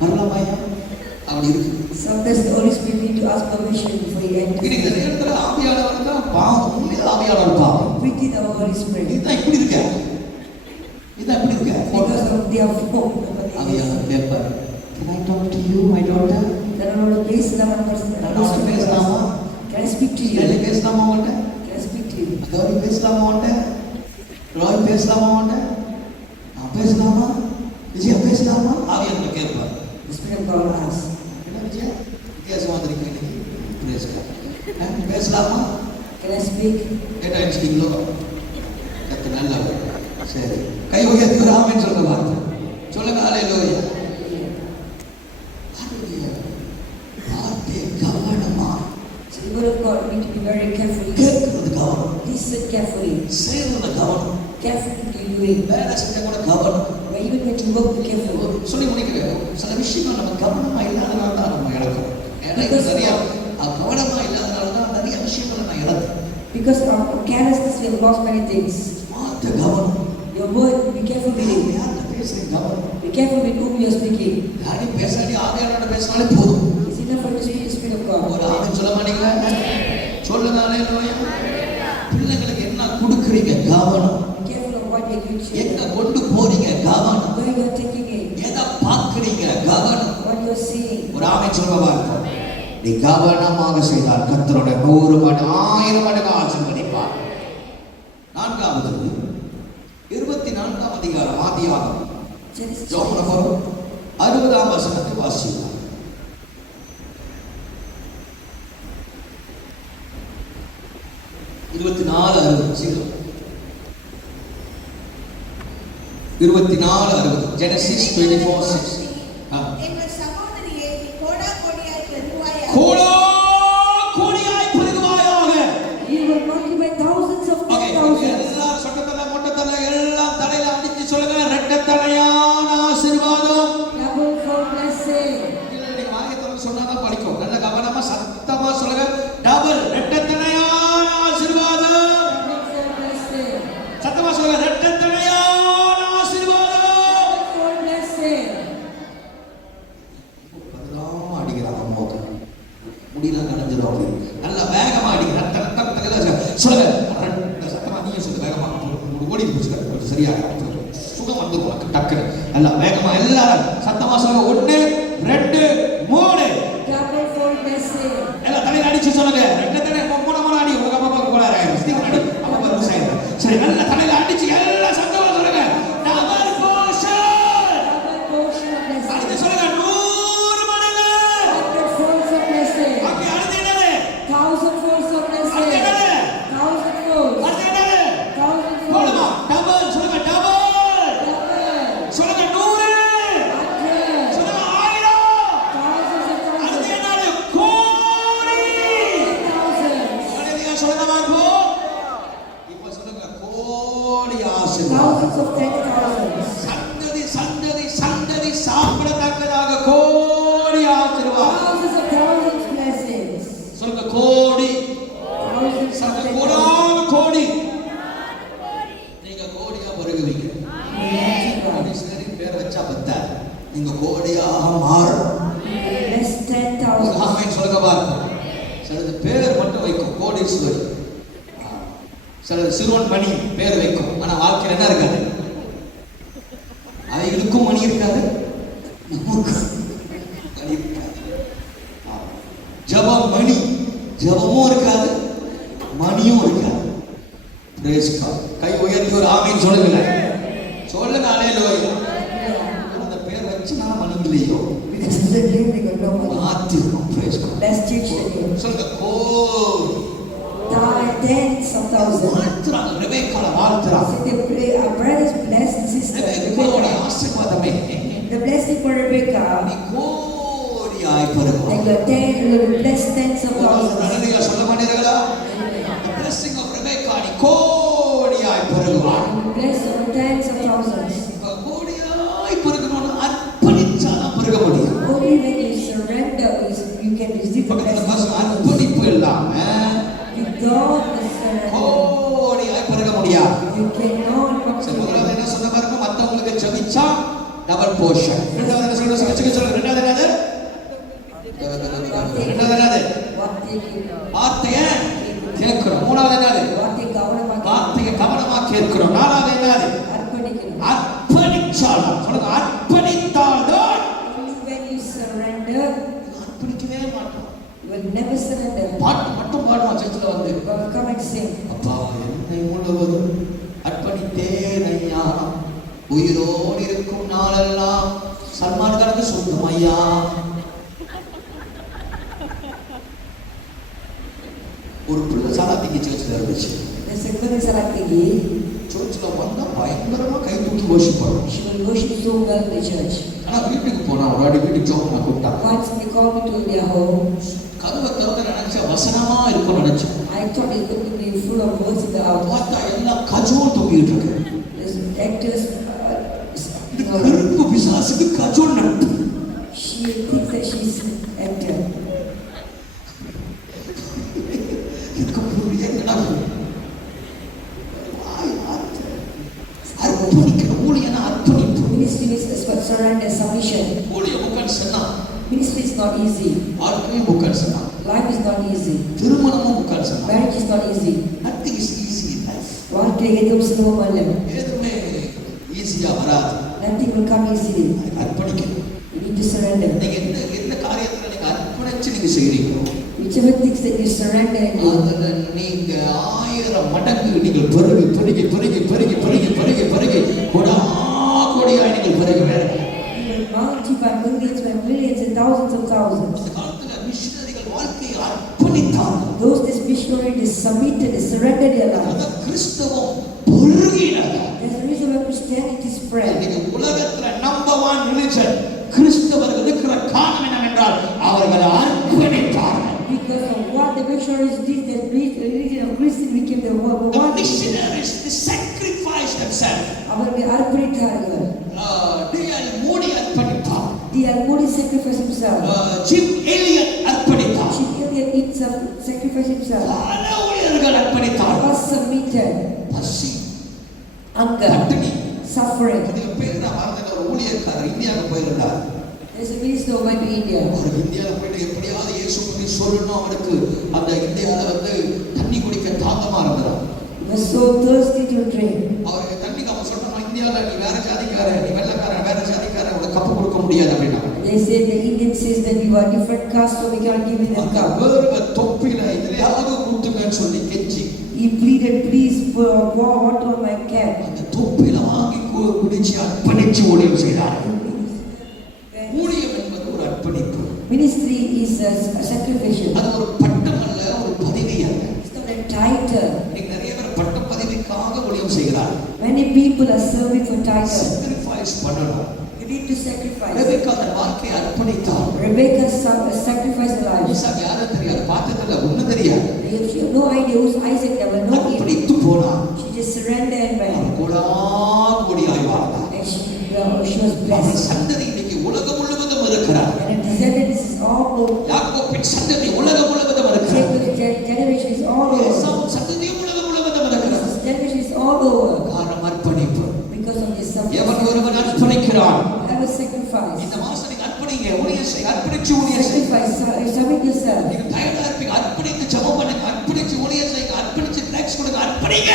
வரலாமாயா அப்படி இருக்கு. sometimes the Holy Spirit need to ask permission before he enters. இன்னைக்கு நிறைய இடத்துல ஆவியானவர் தான் பாவம் உண்மையிலே ஆவியானவர் பாவம். Within our Holy Spirit. இதுதான் இப்படி இருக்க இதுதான் இப்படி இருக்க Because of their form. ஆவியானவர் கேட்பார் can I talk to you my daughter? நான் பேசலாமா? பேசலாமா? Can I speak to you? பேசலாமா உங்கள்கிட்ட? Can I speak to you? Gowri பேசலாமா உங்கள்கிட்ட? ராய் பேசலாமா உங்கள்கிட்ட? நான் பேசலாமா? விஜயா பேசலாமா? ஆவியானவர் கேட்பார். The Spirit of God asks. என்ன விஜயா வித்தியாசமா இருக்கு இன்னைக்கு பேசலாமா? Can I speak? கேட்டா இன்ஸ்டிங்களோ கத்து நல்லா சரி கை உயர்த்தி ஒரு ஆமென் சொல்லுங்க வார்த்தை சொல்லுங்க ஹalleluya. வார்த்தை கவனமா So the word of God need to be very careful. கேட்கிறது கவனம் Listen carefully. செய்யறது கவனம் Carefully doing. வேலை செஞ்ச கூட கவனம் Even when to work, be careful. சொல்லி முடிக்கிறேன். சில விஷயங்கள் நம்ம கவனமா இல்லாதனால தான் நம்ம இழக்கிறோம். எனக்கு நிறைய கவனமா இல்லாதனால தான் நிறைய விஷயங்களை நான் இழந்தேன். Because of carelessness, we have lost many things. வார்த்தை கவனம். Your word, be careful with it. யார்கிட்ட பேசுறீங்க கவனம். Be careful with whom you are speaking. யாரையும் பேசாடி ஆவியானவரோட பேசினாலே போதும். It's enough for you to speak the Spirit of God. ஒரு ஆமென் சொல்ல மாட்டீங்களா? சொல்லுங்க ஹalleluya. பிள்ளைகளுக்கு என்ன கொடுக்குறீங்க கவனம். Be careful of what you are doing. எங்க கொண்டு போறீங்க கவனம். Where you are taking it. எதை பார்க்குறீங்க கவனம். What you are seeing. ஒரு ஆமென் சொல்லுவா இருக்கும். நீ கவனமாக செய்தால் கர்த்தரோட 100 மடங்கு 1000 மடங்கு ஆசீர்வதிப்பார். நான்காவது 24ஆம் அதிகாரம் ஆதியாகமம் Genesis. யோவான் 60ஆம் வசனத்தை வாசிக்கலாம். 24:60 Genesis 24:6 எங்கள் சகோதரியே நீ கோடா கோடியாய் பெருகுவாயாக. கோடா கோடியாய் பெருகுவாயாக. You will multiply thousands of okay thousands. எல்லாம் சொட்டத்தல மொட்டத்தல எல்லாம் தலையில அடிச்சு சொல்லுங்க ரெட்டத்தலையான ஆசீர்வாதம். Double for blessing. நீங்க வாயத்தோட சொன்னாதான் படிக்கும். நல்ல கவனமா சத்தமா சொல்லுங்க டபுள் ரெட்டத்தலையான ஆசீர்வாதம். Double for blessing. சத்தமா சொல்லுங்க ரெட்டத்தலையான ஆசீர்வாதம். Double for blessing. பதறாம அடிக்கிறான் அம்மாவுக்கு முடியல நனைஞ்சிடும் அப்படி நல்லா வேகமா அடிக்கிறான் சொல்லுங்க சத்தமா நீங்க சொல்லுங்க வேகமா ஓடி பிடிச்சிக்க சரியா சுகம் வந்து உனக்கு டக்குனு நல்லா வேகமா எல்லாரும் சத்தமா சொல்லுங்க 1 2 3 Double for blessing. எல்லாம் தலையில அடிச்சு சொல்லுங்க ரெண்டு தடவை மூணு அடி உங்க அப்பா கோளாறு ஆயிடும் அப்பா செய்யுங்க சரி நல்லா தலையில அடிச்சு எல்லாம் சத்தமா சொல்லுங்க double portion. Double portion of blessing. அடுத்து சொல்லுங்க 100 மடங்கு. 100 folds of blessing. ஓகே அடுத்து என்னது 1000 folds of blessing. அடுத்து என்னது 1000 folds. அடுத்து என்னது 1000 போடுமா folds. டபுள் சொல்லுங்க டபுள் Double. சொல்லுங்க 100 100. சொல்லுங்க 1000 Thousands of அடுத்து thousands. என்னது கோடி. Thousands. உடனே சொல்லுங்க வாங்கோ இப்போ சொல்லுங்க கோடி ஆசீர்வாதம். Thousands of 10,000s. சந்ததி சந்ததி சந்ததி சாப்பிடத்தக்கதாக கோடி ஆசீர்வாதம். Thousands of thousands blessings. சொல்லுங்க கோடி. Thousands of சொல்லுங்க 10,000s. கோடான கோடி. நீங்க கோடியா வருவீங்க. Bless மனுஷரின் பேர் வச்சா பத்தாது. நீங்க கோடியாக மாறணும். 10,000s. ஆமென் சொல்லுங்க பாருங்க. சிலது பேர் மட்டும் வைக்கும் கோடீஸ்வரி. சிலது சிறுவன் மணி பேர் வைக்கும். ஆனா வாழ்க்கையில் என்ன இருக்காது? அவைகளுக்கும் மணி இருக்காது. நமக்கு மணி இருக்காது. ஜெபம் மணி ஜெபமும் இருக்காது மணியும் இருக்காது. Brace God. கை உயர்த்தி ஒரு ஆமென் சொல்லுங்க. சொல்லுங்க ஹalleluya. அந்த பேர் வச்சுனா மணி இல்லையோ Because it's a name they got no money. மாத்திருக்கோம். Praise God. Let's change the name. சொல்லுங்க கோடி. Tens of thousands. வாழ்த்துறாங்க. ரெபெக்காளை வாழ்த்துறாங்க. So they pray, our brothers bless the sister. ரெபெக்காவுடைய Rebecca. ஆசீர்வாதமே The blessing for Rebecca. நீ கோடியாய் பெருகுவாய். Like the 10, bless tens of thousands. ஹalleluya சொல்ல மாட்டீர்களா? The blessing of Rebecca நீ கோடியாய் பெருகுவாய். Bless of tens of thousands. கோடியாய் பெருகணும்னு அர்ப்பணிச்சாதான் பெருக முடியும். Only when you surrender, you can receive the பக்கத்துல blessing. அர்ப்பணிப்பு இல்லாம Without the surrender, கோடியாய் பெருக முடியாது. you cannot come சரி, to முதலாவது என்ன சொன்ன பாருங்க, மத்தவங்களுக்கு ஜெபிச்சா டபுள் போர்ஷன். ரெண்டாவது என்ன சொல்றது? சொல்லுங்க. ரெண்டாவது என்னது? ரெண்டாவது என்னது? what they give. வார்த்தையை கேட்கிறோம். மூணாவது என்னது? வார்த்தை கவனமாக வார்த்தையை கவனமா கேட்கிறோம். நாலாவது என்னது? அர்ப்பணிக்கணும். அர்ப்பணிச்சாலும் சொல்லுங்க, அர்ப்பணித்தால்தான். Only when you surrender, அர்ப்பணிக்கவே மாட்டோம். you will never surrender. பாட்டு மட்டும் பாடுவோம் சர்ச்சில் வந்து. God will come and sing. அப்பா என்னை முழுவதும் அர்ப்பணித்தேன் ஐயா, உயிரோடு இருக்கும் நாளெல்லாம் சல்மான் கானுக்கு சொந்தம் ஐயா. ஒரு பிள்ளை சலாத்திக்கு சர்ச்சில் இருந்துச்சு. The second is like the சர்ச்சில் வந்தா பயங்கரமா கை தூக்கி worship. she will worship so well in the church. ஆனா வீட்டுக்கு போனா ஒரு வாட்டி வீட்டுக்கு ஜோம் பண்ண கூப்பிட்டாங்க. Once they called me to their home, கதவை திறந்து நினைச்ச வசனமா இருக்கும்னு நினைச்சேன். I thought it would be full of words in the house. பார்த்தா எல்லாம் கஜோல் தூக்கிட்டு இருக்கு. There's actors, இந்த கருப்பு பிசாசுக்கு கஜோல் நடத்து. she thinks that she's actor. இதுக்கு ஒரு எங்கடா அர்ப்பணிக்கணும். ஊழியனா அர்ப்பணிப்பு. Ministry is surrender, submission. ஊழிய முக்கன் சொன்னா Ministry is not easy. வாழ்க்கையே முக்கன் சொன்னா, Life is not easy. திருமணமும் முக்கன் சொன்னா. Marriage is not easy. Nothing is easy in life. வாழ்க்கை எதுவும் சுலபமல்ல. எதுவுமே ஈஸியா வராது. Nothing will come easily. அர்ப்பணிக்கணும். You need to surrender. நீங்க எந்த காரியத்துல நீங்க அர்ப்பணிச்சு நீங்க செய்றீங்களோ Whichever things that you surrender and do, அதுல நீங்க 1000 மடங்கு நீங்கள் பெருகி பெருகி பெருகி பெருகி பெருகி பெருகி பெருகி கோடியாய் நீங்கள் பெருகுவீர்கள். you will multiply millions by millions and thousands of thousands. அந்த காலத்துல மிஷனரிகள் வாழ்க்கையை அர்ப்பணித்தார்கள். Those that missionary they submitted, they surrendered their life. அந்த கிறிஸ்தவம் பெருகினது. There's a reason why Christianity spread. இன்னைக்கு உலகத்துல நம்பர் 1 ரிலிஜன் கிறிஸ்தவர்கள் இருக்கிற காரணம் என்னவென்றால் அவர்கள் அர்ப்பணித்தார்கள். Because of what the missionaries did, the religion of Christian became the The one. missionaries they sacrificed themselves. அவர்கள் அர்ப்பணித்தார்கள். D.L. Moody அர்ப்பணித்தார். D.L. Moody sacrificed himself. Jim Elliot அர்ப்பணித்தார். Jim Elliot himself sacrificed himself. பல ஊழியர்கள் அர்ப்பணித்தார். Was submitted. பசி, Hunger, பட்டினி. suffering. அதுக்கு பேர் நான் மறந்துட்டேன். ஒரு ஊழியக்காரர் இந்தியாவுக்கு போயிருந்தார். There's a minister who went to India. அவர் இந்தியாவில் போயிட்டு எப்படியாவது இயேசு பற்றி சொல்லணும். அவனுக்கு அந்த இந்தியாவில் வந்து தண்ணி குடிக்க தாகமா இருந்தார். He was so thirsty to drink. அவருக்கு தண்ணிக்கு அவன் சொல்றான், இந்தியாவில் நீ வேற ஜாதிக்காரன், நீ வெள்ளக்காரன், வேற ஜாதிக்காரன், உனக்கு கப்பு கொடுக்க முடியாது அப்படின்னா. They say the Indian says that you are different caste, so we can't give you the அந்த cup. வேர்வை தொப்பில இதுலயாவது ஊத்துங்கன்னு சொல்லி கெஞ்சி He pleaded, please pour water on my cap. அந்த தொப்பில வாங்கி குடிச்சு அர்ப்பணிச்சு ஊழியம் செய்தார். ஊழியம் என்பது ஒரு அர்ப்பணிப்பு. Ministry is a sacrificial. அது ஒரு பட்டம் அல்ல, ஒரு பதவி அல்ல. It's not a title. இன்னைக்கு நிறைய பேர் பட்ட பதவிக்காக ஊழியம் செய்கிறார். Many people are serving for title. Sacrifice பண்ணணும். You need to sacrifice. Rebecca தன் வாழ்க்கையை அர்ப்பணித்தார். Rebecca sacrificed her life. ஈசாக்கு யாரும் தெரியாது, பார்த்ததில்ல, ஒண்ணும் தெரியாது. She had no idea who's Isaac, never know him. அர்ப்பணித்து போனார். She just surrendered and went. கோடியாய் வாழ்ந்தார். And she was அவன் blessed. சந்ததி இன்னைக்கு உலகம் முழுவதும் இருக்கிறார். And the descendants is all over. யாக்கோபின் சந்ததி உலகம் முழுவதும் இருக்கிறார். Jacob's generation is all over. ஏசாவின் சந்ததியும் உலகம் முழுவதும் இருக்கிறார். His generation is all over. காரணம் அர்ப்பணிப்பு. Because of his suffering. எவன் ஒருவன் அர்ப்பணிக்கிறான். Have a sacrifice. இந்த மாசம் நீங்க அர்ப்பணிங்க, ஊழியம் செய்ய, அர்ப்பணிச்சு ஊழியம் செய்ய. Sacrifice. Submit yourself. நீங்க டயர்டா இருப்பீங்க, அர்ப்பணித்து ஜெபம் பண்ணுங்க, அர்ப்பணிச்சு ஊழியம் செய்யுங்க, அர்ப்பணிச்சு ட்ராக்ஸ் கொடுங்க, அர்ப்பணிங்க.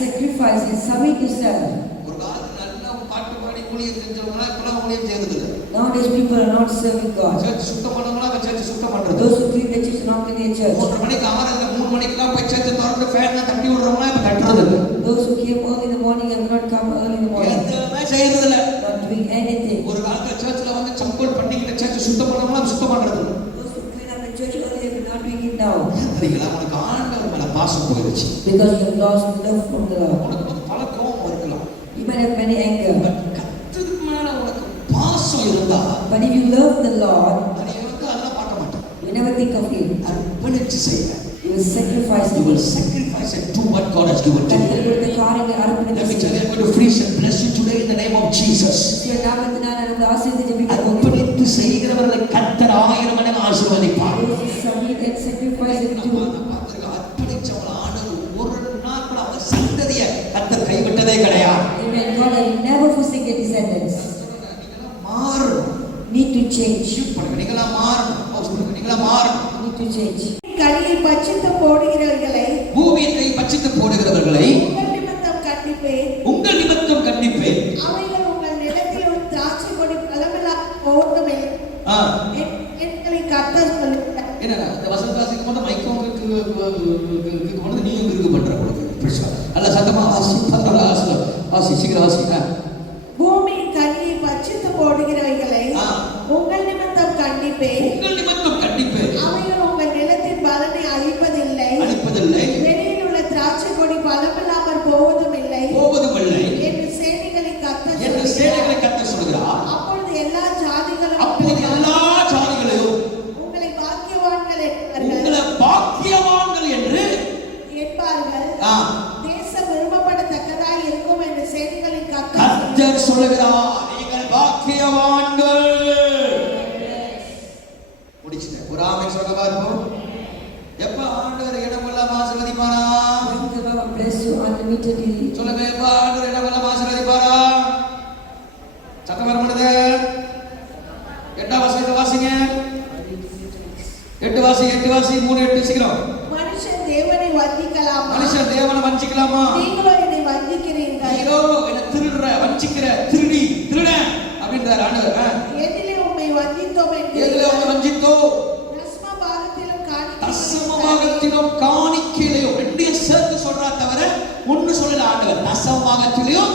Sacrifice and submit yourself. ஒரு காலத்துல நல்லா பாட்டு பாடி ஊழியம் செஞ்சவங்களா இப்பெல்லாம் ஊழியம் செய்யறது இல்ல. Nowadays people are not serving God. Church சுத்தம் பண்ணவங்களா அந்த சர்ச் சுத்தம் பண்றது. Those who clean the church are not cleaning the church. 3 மணிக்கு ஆறதுல 3 மணிக்கெல்லாம் போய் சர்ச் திறந்து ஃபேன் தட்டி விடுறவங்களா இப்ப தட்டுறது இல்ல. Those who came early in the morning have not come early in the morning. எதுவுமே செய்யறது இல்ல. Not doing anything. ஒரு காலத்துல சர்ச்ல வந்து சம்பல் பண்ணிக்கிட்டு சர்ச் now. தெரியுங்களா, உனக்கு ஆண்டவர் மேல பாசம் போயிடுச்சு. Because you have lost love from the Lord. உனக்கு பல கோபம் இருக்கலாம். You might have many anger. கர்த்தருக்கு மேல உனக்கு பாசம் இருந்தா, But if you love the Lord, நீ அதெல்லாம் பார்க்க மாட்டேன். you never think of Him. அர்ப்பணிச்சு செய்ய. You will sacrifice You Him. will sacrifice and do what God has given to you. Let me tell you, I'm going to freeze and bless you today in the name of Jesus. அர்ப்பணித்து செய்கிறவர்களை கர்த்தர் 1000 மடங்கு ஆசீர்வதிப்பார். அர்ப்பணிச்சவங்க ஆண்டவர் ஒரு நாள் கூட அவங்க சந்ததியை கர்த்தர் கைவிட்டதே கிடையாது. Amen. God will never forsake your descendants. மாறணும். Need to change. நீங்களா மாறணும். நீங்களா மாறணும். Need to change. கனியை பட்சித்து போடுகிறவர்களை, பூமியை பட்சித்து போடுகிறவர்களை உங்கள் நிமித்தம் கண்டிப்பேன். உங்கள் நிமித்தம் கண்டிப்பேன். அவைகள் உங்கள் நிலத்தில் ஒரு திராட்சை கொடி பலமில்லா போவதுமே எங்களை கர்த்தர் சொல்லுகிறார். என்ன இந்த வசனத்தை வாசிக்கும் போது மைக்கோவுக்கு கொண்டு நீயும் இருக்கு பண்ற கொடுக்கு அல்ல சத்தமா வாசி வாசி சீக்கிரம் வாசி. பூமியின் கனியை பட்சித்து போடுகிறவைகளை உங்கள் நிமித்தம் கண்டிப்பேன். உங்கள் நிமித்தம் கண்டிப்பேன். அவைகள் உங்கள் நிலத்தின் பலனை அழிப்பதில்லை. வெளியில் உள்ள திராட்சை கொடி பலமில்லாமல் போவதும் இல்லை என்று சேனைகளின் கர்த்தர் சொல்கிறார். அப்பொழுது எல்லா ஜாதிகளும் உங்களை பாக்கியவான்கள் என்று என்பார்கள். தேசம் விரும்பப்படத்தக்கதாய் இருக்கும் என்று சேனைகளின் கர்த்தர் சொல்கிறார். நீங்கள் பாக்கியவான்கள். முடிச்சிட்டேன். ஒரு ஆமென் சொல்லுங்க பாருங்க. எப்ப ஆண்டவர் இடமெல்லாம் ஆசீர்வதிப்பாரா? Bless you unlimitedly. சொல்லுங்க, எப்ப ஆண்டவர் இடமெல்லாம் ஆசீர்வதிப்பாரா? சத்தம் வர முடியுது? 8ஆம் வசனத்தை வாசிங்க. 8 வாசி 3:8 சீக்கிரம். மனுஷன் தேவனை வஞ்சிக்கலாமா? மனுஷன் தேவனை வஞ்சிக்கலாமா? நீங்களோ என்னை வஞ்சிக்கிறீர்கள். நீங்களோ என்ன திருடுற, வஞ்சிக்கிற, திருட அப்படின்றார் ஆண்டவர். எதிலே உம்மை வஞ்சித்தோம் என்று. எதிலே உம்மை வஞ்சித்தோம்? தசம பாகத்திலும் காணிக்கையிலும் ரெண்டையும் சேர்த்து சொல்றா தவிர ஒன்னு சொல்லல ஆண்டவர். தசம பாகத்திலும்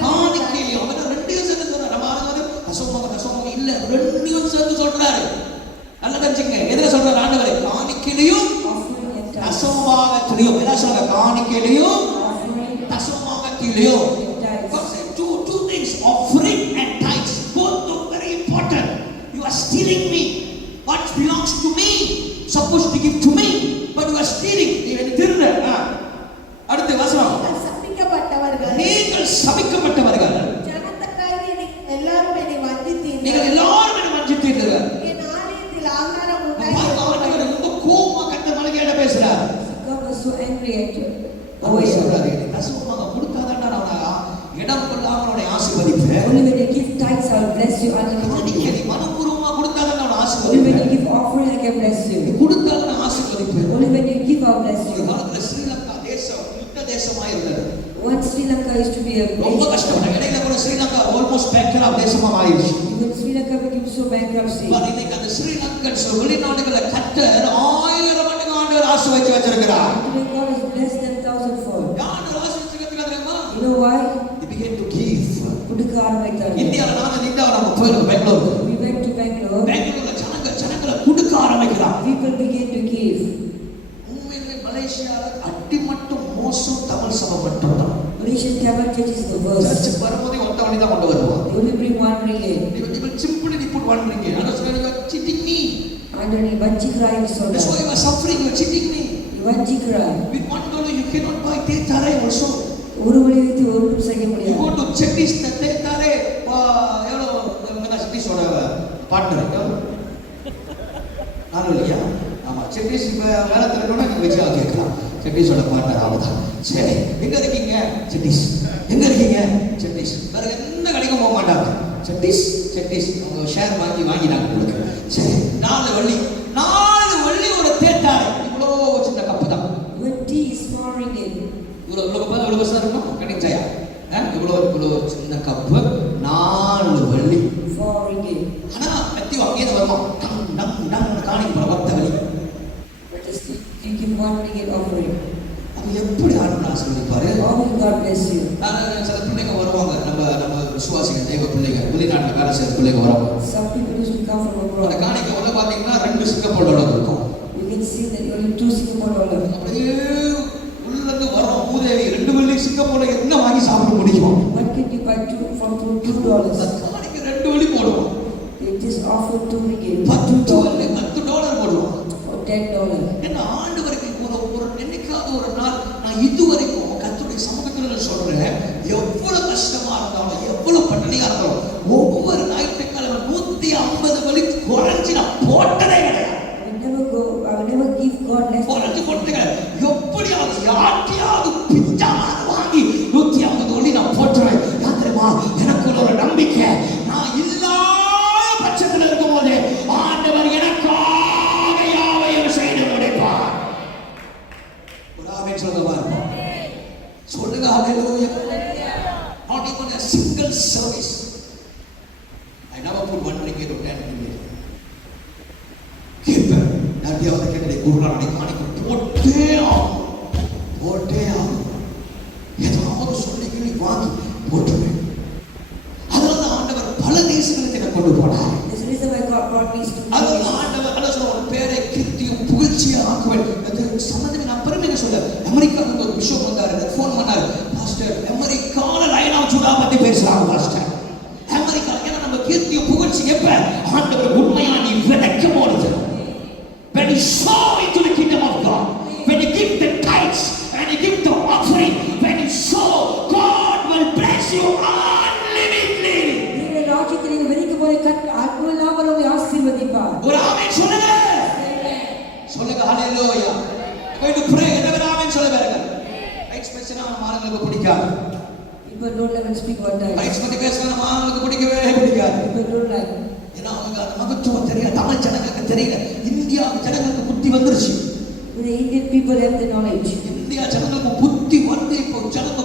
காணிக்கையிலும் அவர் ரெண்டையும் சேர்த்து சொல்றாரு. நம்ம ஆளுங்க தசம இல்ல, ரெண்டையும் சேர்த்து சொல்றாரு. நல்லா தெரிஞ்சுங்க, எதுல சொல்றாரு ஆண்டவர்? காணிக்கையிலும் தசமபாகத்திலும். என்ன சொல்றாரு? காணிக்கையிலும் தசமபாகத்திலும். Two things, offering and tithes, both are very important. You are stealing me. What belongs to me, supposed to give to me, but you are stealing. நீங்க திருடுற. அடுத்த வசனம். நீங்கள் சபிக்கப்பட்டவர்கள். ஜனத்தாராகிய எல்லாரும் என்னை வஞ்சித்தீர்கள். நீங்கள் எல்லாரும் என்னை வஞ்சித்தீர்கள். என் ஆலயத்தில் ஆகாரம் உண்டாய். ஆண்டவர் ரொம்ப கோபமா கர்த்தர் மலையில பேசுறார். God was so angry at you. அவர் சொல்றாரு, தசமமாக கொடுத்தாதான்டா நான் இடம் கொள்ளாம அவனை ஆசீர்வதிப்பேன். Only when you give tithes I will bless you unlimitedly. நீ மனப்பூர்வமா கொடுத்தாதான் நான் Only ஆசீர்வதிப்பேன். when you give offering I can bless you. கொடுத்தாதான் நான் ஆசீர்வதிப்பேன். Only when you give I will bless you. காலத்துல ஸ்ரீலங்கா தேசம் யுத்த தேசமா இருந்தது. Once Sri Lanka used to be a ரொம்ப கஷ்டப்பட்ட இடையில கூட ஸ்ரீலங்கா ஆல்மோஸ்ட் பேங்க்ரப்ட் தேசமா மாறிடுச்சு. Even Sri Lanka became so bankruptcy. இன்னைக்கு அந்த ஸ்ரீலங்கன் வெளிநாடுகளை கர்த்தர் 1000 மடங்கு ஆண்டவர் ஆசீர்வதிச்சு வச்சிருக்கிறார். Today God has blessed them 1,000-fold. ஆண்டவர் ஆசீர்வதிச்சு தெரியுமா? You know why? They began to give. புடுக்கார வைத்தார்கள். இந்தியால நம்ம போயிடும் Bangalore. We went to Bangalore. பெங்களூர்ல ஜனங்களை கொடுக்க ஆரம்பிக்கிறாங்க. People began to give. உண்மையிலே மலேசியால அடிமட்டம் மோசம் தமிழ் சபை மட்டும் தான். Malaysian Tamil Church is the worst. சர்ச்சுக்கு வரும்போது ஒத்த வழி தான் கொண்டு வருவாங்க. They only bring one ringgit. They simply put one ringgit. And so you are cheating me. And நீ வஞ்சிக்கிறாய் சொல்ற. That's why you are suffering. You are cheating me. நீ வஞ்சிக்கிறாய். With $1 you cannot buy தேத்தாரே also. ஒரு வழி வைத்து ஒன்றும் செய்ய முடியாது. You go to Chettis தேத்தாரே எவ்வளோ என்ன சிட்டிஸோட பார்ட்னர் நானும் இல்லையா? ஆமா, செட்டிஸ் இப்போ வேலை திறனோட நீங்கள் வச்சு கேட்கலாம். செட்டிஸோட பார்ட்னர் அவதான். சரி, எங்க இருக்கீங்க? செட்டிஸ். எங்க இருக்கீங்க? செட்டிஸ். வேற எந்த கடைக்கும் போக மாட்டாங்க. செட்டிஸ் அவங்க ஷேர் வாங்கினாங்க உங்களுக்கு. சரி, 4 வள்ளி ஒரு தேத்தாரே. இவ்வளோ சின்ன கப்பு தான். When tea is small ringgit. இவ்வளோ கப்பு இவ்வளோ பெருசாக இருக்கும். கண்டிப்பாயா இவ்வளோ சின்ன கப்பு 4 வள்ளி 4 ringgit. ஆனா மெத்தி வாங்கியது வருமா? டம் காணிக்கு போற ஒத்த வழி. You give 1 ringgit offering. அது எப்படி ஆண்டவர் ஆசீர்வதிப்பாரு? How will God bless you? சில பிள்ளைங்க வருவாங்க, நம்ம விசுவாசிகள் தேவ பிள்ளைங்க, வெளிநாட்டில் வேலை செய்யற பிள்ளைங்க வருவாங்க. Some people used to come from abroad. அந்த காணிக்கை உள்ள பாத்தீங்கன்னா 2 சிங்கப்பூர் டாலர் இருக்கும். You can see that only 2 Singapore dollars. அப்படியே உள்ளந்து வரும் மூதேவி 2 வெள்ளி சிங்கப்பூர்ல என்ன வாங்கி சாப்பிட முடியும்? What can you buy for $2? காணிக்கு 2 வெள்ளி போடுவோம். They just offer 2 ringgit. $10 போடுவோம். For $10. என்ன ஆண்டவருக்கு ஒரு என்னைக்காவது ஒரு நாள் நான் இதுவரைக்கும் கர்த்தருடைய சமூகத்துல சொல்றேன், எவ்வளவு கஷ்டமா இருந்தாலும் எவ்வளவு பட்டினியா இருந்தாலும் ஒவ்வொரு ஞாயிற்றுக்கிழமை 150 வெள்ளி குறைஞ்சு நான் போட்டதே கிடையாது. I will never give God less. குறைஞ்சு போட்டதே கிடையாது. எப்படியாவது யார்ட்டையாவது பிஞ்சாவது வாங்கி 150 வெள்ளி நான் போட்டுறேன். யார் தெரியுமா? எனக்கு ஒரு நம்பிக்கை, நான் இல்லாத பட்சத்தில் இருக்கும் போது ஆண்டவர் எனக்காக யாவையும் செய்து முடிப்பார். ஒரு ஆமென் சொல்லுங்க. சொல்லுங்க ஹalleluya. Not even a single service. I never put 1 ringgit or 10 ringgit. கேட்பேன், யார்ட்டையாவது கேட்கலை, ஒரு நாள் காணிக்க போட்டே ஆகும். ஏதாவது சொல்லி கிளி வாங்கி போட்டுருவேன். அதனால ஆண்டவர் பல தேசங்களுக்கு என்ன கொண்டு போனார். This is the reason why God brought me to அதனால ஆண்டவர் அல்ல ஒரு பேரை கீர்த்தியும் புகழ்ச்சியும் ஆக்குவேன். அது சம்பந்தமே நான் பெருமையாக சொல்ல. அமெரிக்காவுக்கு ஒரு பிஷப் வந்தாரு, ஃபோன் பண்ணாரு, பாஸ்டர் அமெரிக்கால லைன் ஆஃப் ஜூடா பத்தி பேசலாம் பாஸ்டர். அமெரிக்கா ஏன்னா நம்ம கீர்த்தியும் புகழ்ச்சி எப்ப ஆண்டவர் உண்மையா நீ விளக்கம் போடுது. When you sow into the kingdom of God, when you give the tithes and you give the offering, when you sow, God will bless you unlimitedly. நீங்க ராஜ்யத்தை நீங்க வெறிக்கும் போது ஆத்ம இல்லாமல் உங்களை ஆசீர்வதிப்பார். ஒரு ஆமென் சொல்லுங்க. சொல்லுங்க ஹalleluya. going to pray. என்ன ஆமென் சொல்ல பாருங்க. ரைட்ஸ் பேசினா மானங்களுக்கு பிடிக்காது. People don't let me speak one time. Rights பத்தி பேசினா மானங்களுக்கு பிடிக்கவே பிடிக்காது. People don't like. ஏன்னா அவங்க அந்த மகத்துவம் தெரியல, தமிழ் ஜனங்களுக்கு தெரியல. இந்தியா ஜனங்களுக்கு புத்தி வந்துருச்சு. The Indian people have the knowledge. India ஜனங்களுக்கு புத்தி வந்து இப்போ ஜனங்க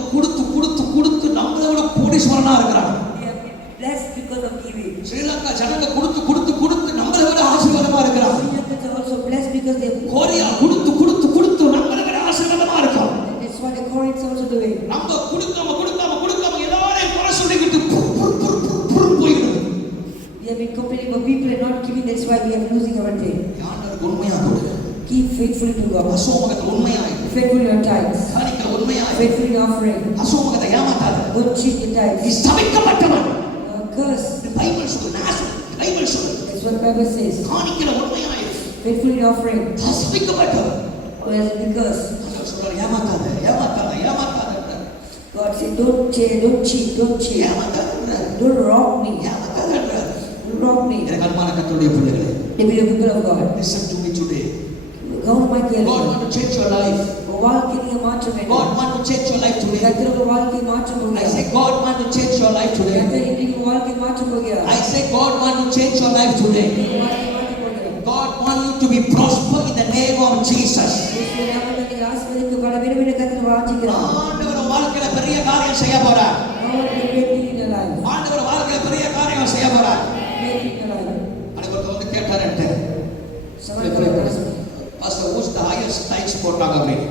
கொடுத்து நம்மளை விட கோடீஸ்வரனா இருக்கிறாங்க. They have been blessed because of giving. Sri Lanka ஜனங்க கொடுத்து நம்மளை விட ஆசீர்வாதமா இருக்கிறாங்க. Sri Lankans are also blessed because they have chorea கொடுத்து நம்மளை விட ஆசீர்வாதமா இருக்காங்க. That's what the Koreans also doing. நம்ம கொடுக்காம எல்லாரையும் குறை சொல்லிக்கிட்டு போயிடுது. We have been complaining about people and not giving. That's why we are losing everything. ஆண்டவருக்கு உண்மையா கொடுங்க. Keep faithfully to God. அசோமகத்தை உண்மையா இரு. Faithfully your tithes. காணிக்கிற உண்மையா இரு. Faithfully your offering. அசோமகத்தை ஏமாத்தாத. Don't cheat your tithes. நீ சபிக்கப்பட்டவன். Curse. பைபிள் சொல்லு, பைபிள் சொல்லு. That's what the Bible says. காணிக்கிற உண்மையா இரு. Faithfully your offering. சபிக்கப்பட்டவன். Or else it be cursed. ஆண்டவர் சொல்றார் ஏமாத்தாத. God said, don't cheat. ஏமாத்தாத. Don't rob me. ஏமாத்தாத. Don't rob me. எனக்கு அன்பான கர்த்தருடைய பிள்ளைகளே, They be the people of God. listen to me today. God might hear God you. want to change your life. வாழ்க்கையை மாற்ற வேண்டும். God want to change your life today. கர்த்தர் வாழ்க்கையை மாற்ற I போகிறார். say God want to change your life today. கர்த்தர் இன்றைக்கு வாழ்க்கையை மாற்ற போகிறார். I say God want to change your life today. வாழ்க்கையை மாற்ற போகிறார். God want you to be prosper in the name of Jesus. இயேசுவின் நாமத்தில் ஆசீர்வதிக்கப்பட வேண்டும் என்று கர்த்தர் வாஞ்சிக்கிறார். ஆண்டவர் வாழ்க்கையில பெரிய காரியம் செய்ய போறார். God will make it in your life. ஆண்டவர் வாழ்க்கையில பெரிய காரியம் செய்ய போறார். Make it in your life. அனைவரும் வந்து கேட்டாரன்ட்டு சமர்ப்பணம். Pastor who's the highest tithes போட்டாங்க அப்படின்னு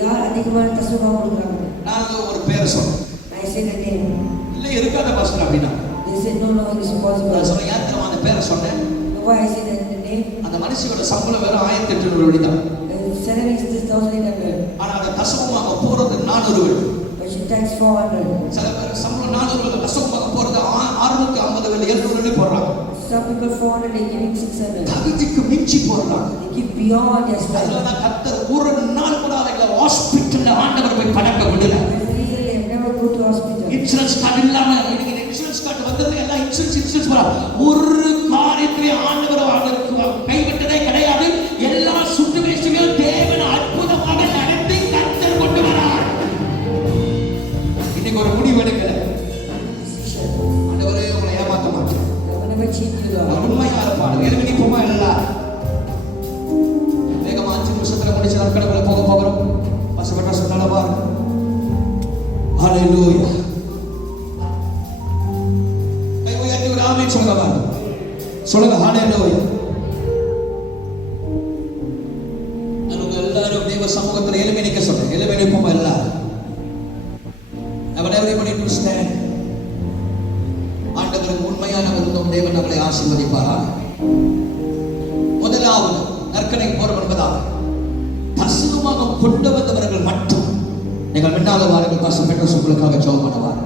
யார் அதிகமான தசமம் கொடுக்குறாங்க? நான் ஒரு பேர் சொன்னேன். I said the name. இல்ல இருக்காத பாஸ்டர் அப்படின்னா They said no, it's impossible. நான் சொன்னேன் ஏன் தெரியுமா அந்த பேரை சொன்னேன்? Why I said the name? அந்த மனுஷியோட சம்பளம் வெறும் 1800 வெள்ளி தான். Salary is 1,800. ஆனா அந்த தசமமாக போறது 400 வெள்ளி. But she takes 400. சில பேர் சம்பளம் 400 வெள்ளி, தசமமாக போறது 650 வெள்ளி 700 வெள்ளி போடுறாங்க. Some people 400, they giving 600. தகுதிக்கு மிஞ்சி போடுறாங்க. They give beyond their strength. அதனால கர்த்தர் ஒரு நாள் கூட அவங்களை ஹாஸ்பிட்டல்ல ஆண்டவர் போய் பணக்க விடல. That's the reason they have never go to hospital. Insurance card இல்லாம இன்னைக்கு இன்சூரன்ஸ் கார்டு வந்தது எல்லாம் இன்சூரன்ஸ் போறா. ஒரு காரியத்தை ஆண்டவர் அவங்களுக்கு கைவிட்டதே கிடையாது. எல்லா சுட்டுவேஷனையும் தேவன் அற்புதமாக நடத்தி கர்த்தர் கொண்டு வரார். இன்னைக்கு ஒரு முடிவு எடுக்கல. ஆண்டவரே உங்களை ஏமாத்த மாட்டேன். Never cheat you, Lord. உண்மையா இருப்பாரு. எதுக்கு போமா இல்ல. வேகமா 5 நிமிஷத்துல முடிச்சு நாட்களுக்குள்ள போகிறோம். பசங்க சொன்னால பாரு. ஹalleluya. கை உயர்த்தி ஒரு ஆமென் சொல்லுங்க பாரு. சொல்லுங்க ஹalleluya. நம்ம எல்லாரும் தேவ சமூகத்துல எழும்பி நிக்க சொல்றேன். எழும்பி நிப்போமா எல்லாரும். everybody to stand. ஆண்டவருக்கு உண்மையான விருந்தம் தேவன் நம்மளை ஆசீர்வதிப்பாராக. முதலாவது நற்கனை போறோம் என்பதாக தசமமாக கொண்டு வந்தவர்கள் மட்டும் நீங்கள் முன்னால வாருங்கள். பாஸ்டர் பெட்ரோஸ் உங்களுக்காக ஜெபம் பண்ணுவார்.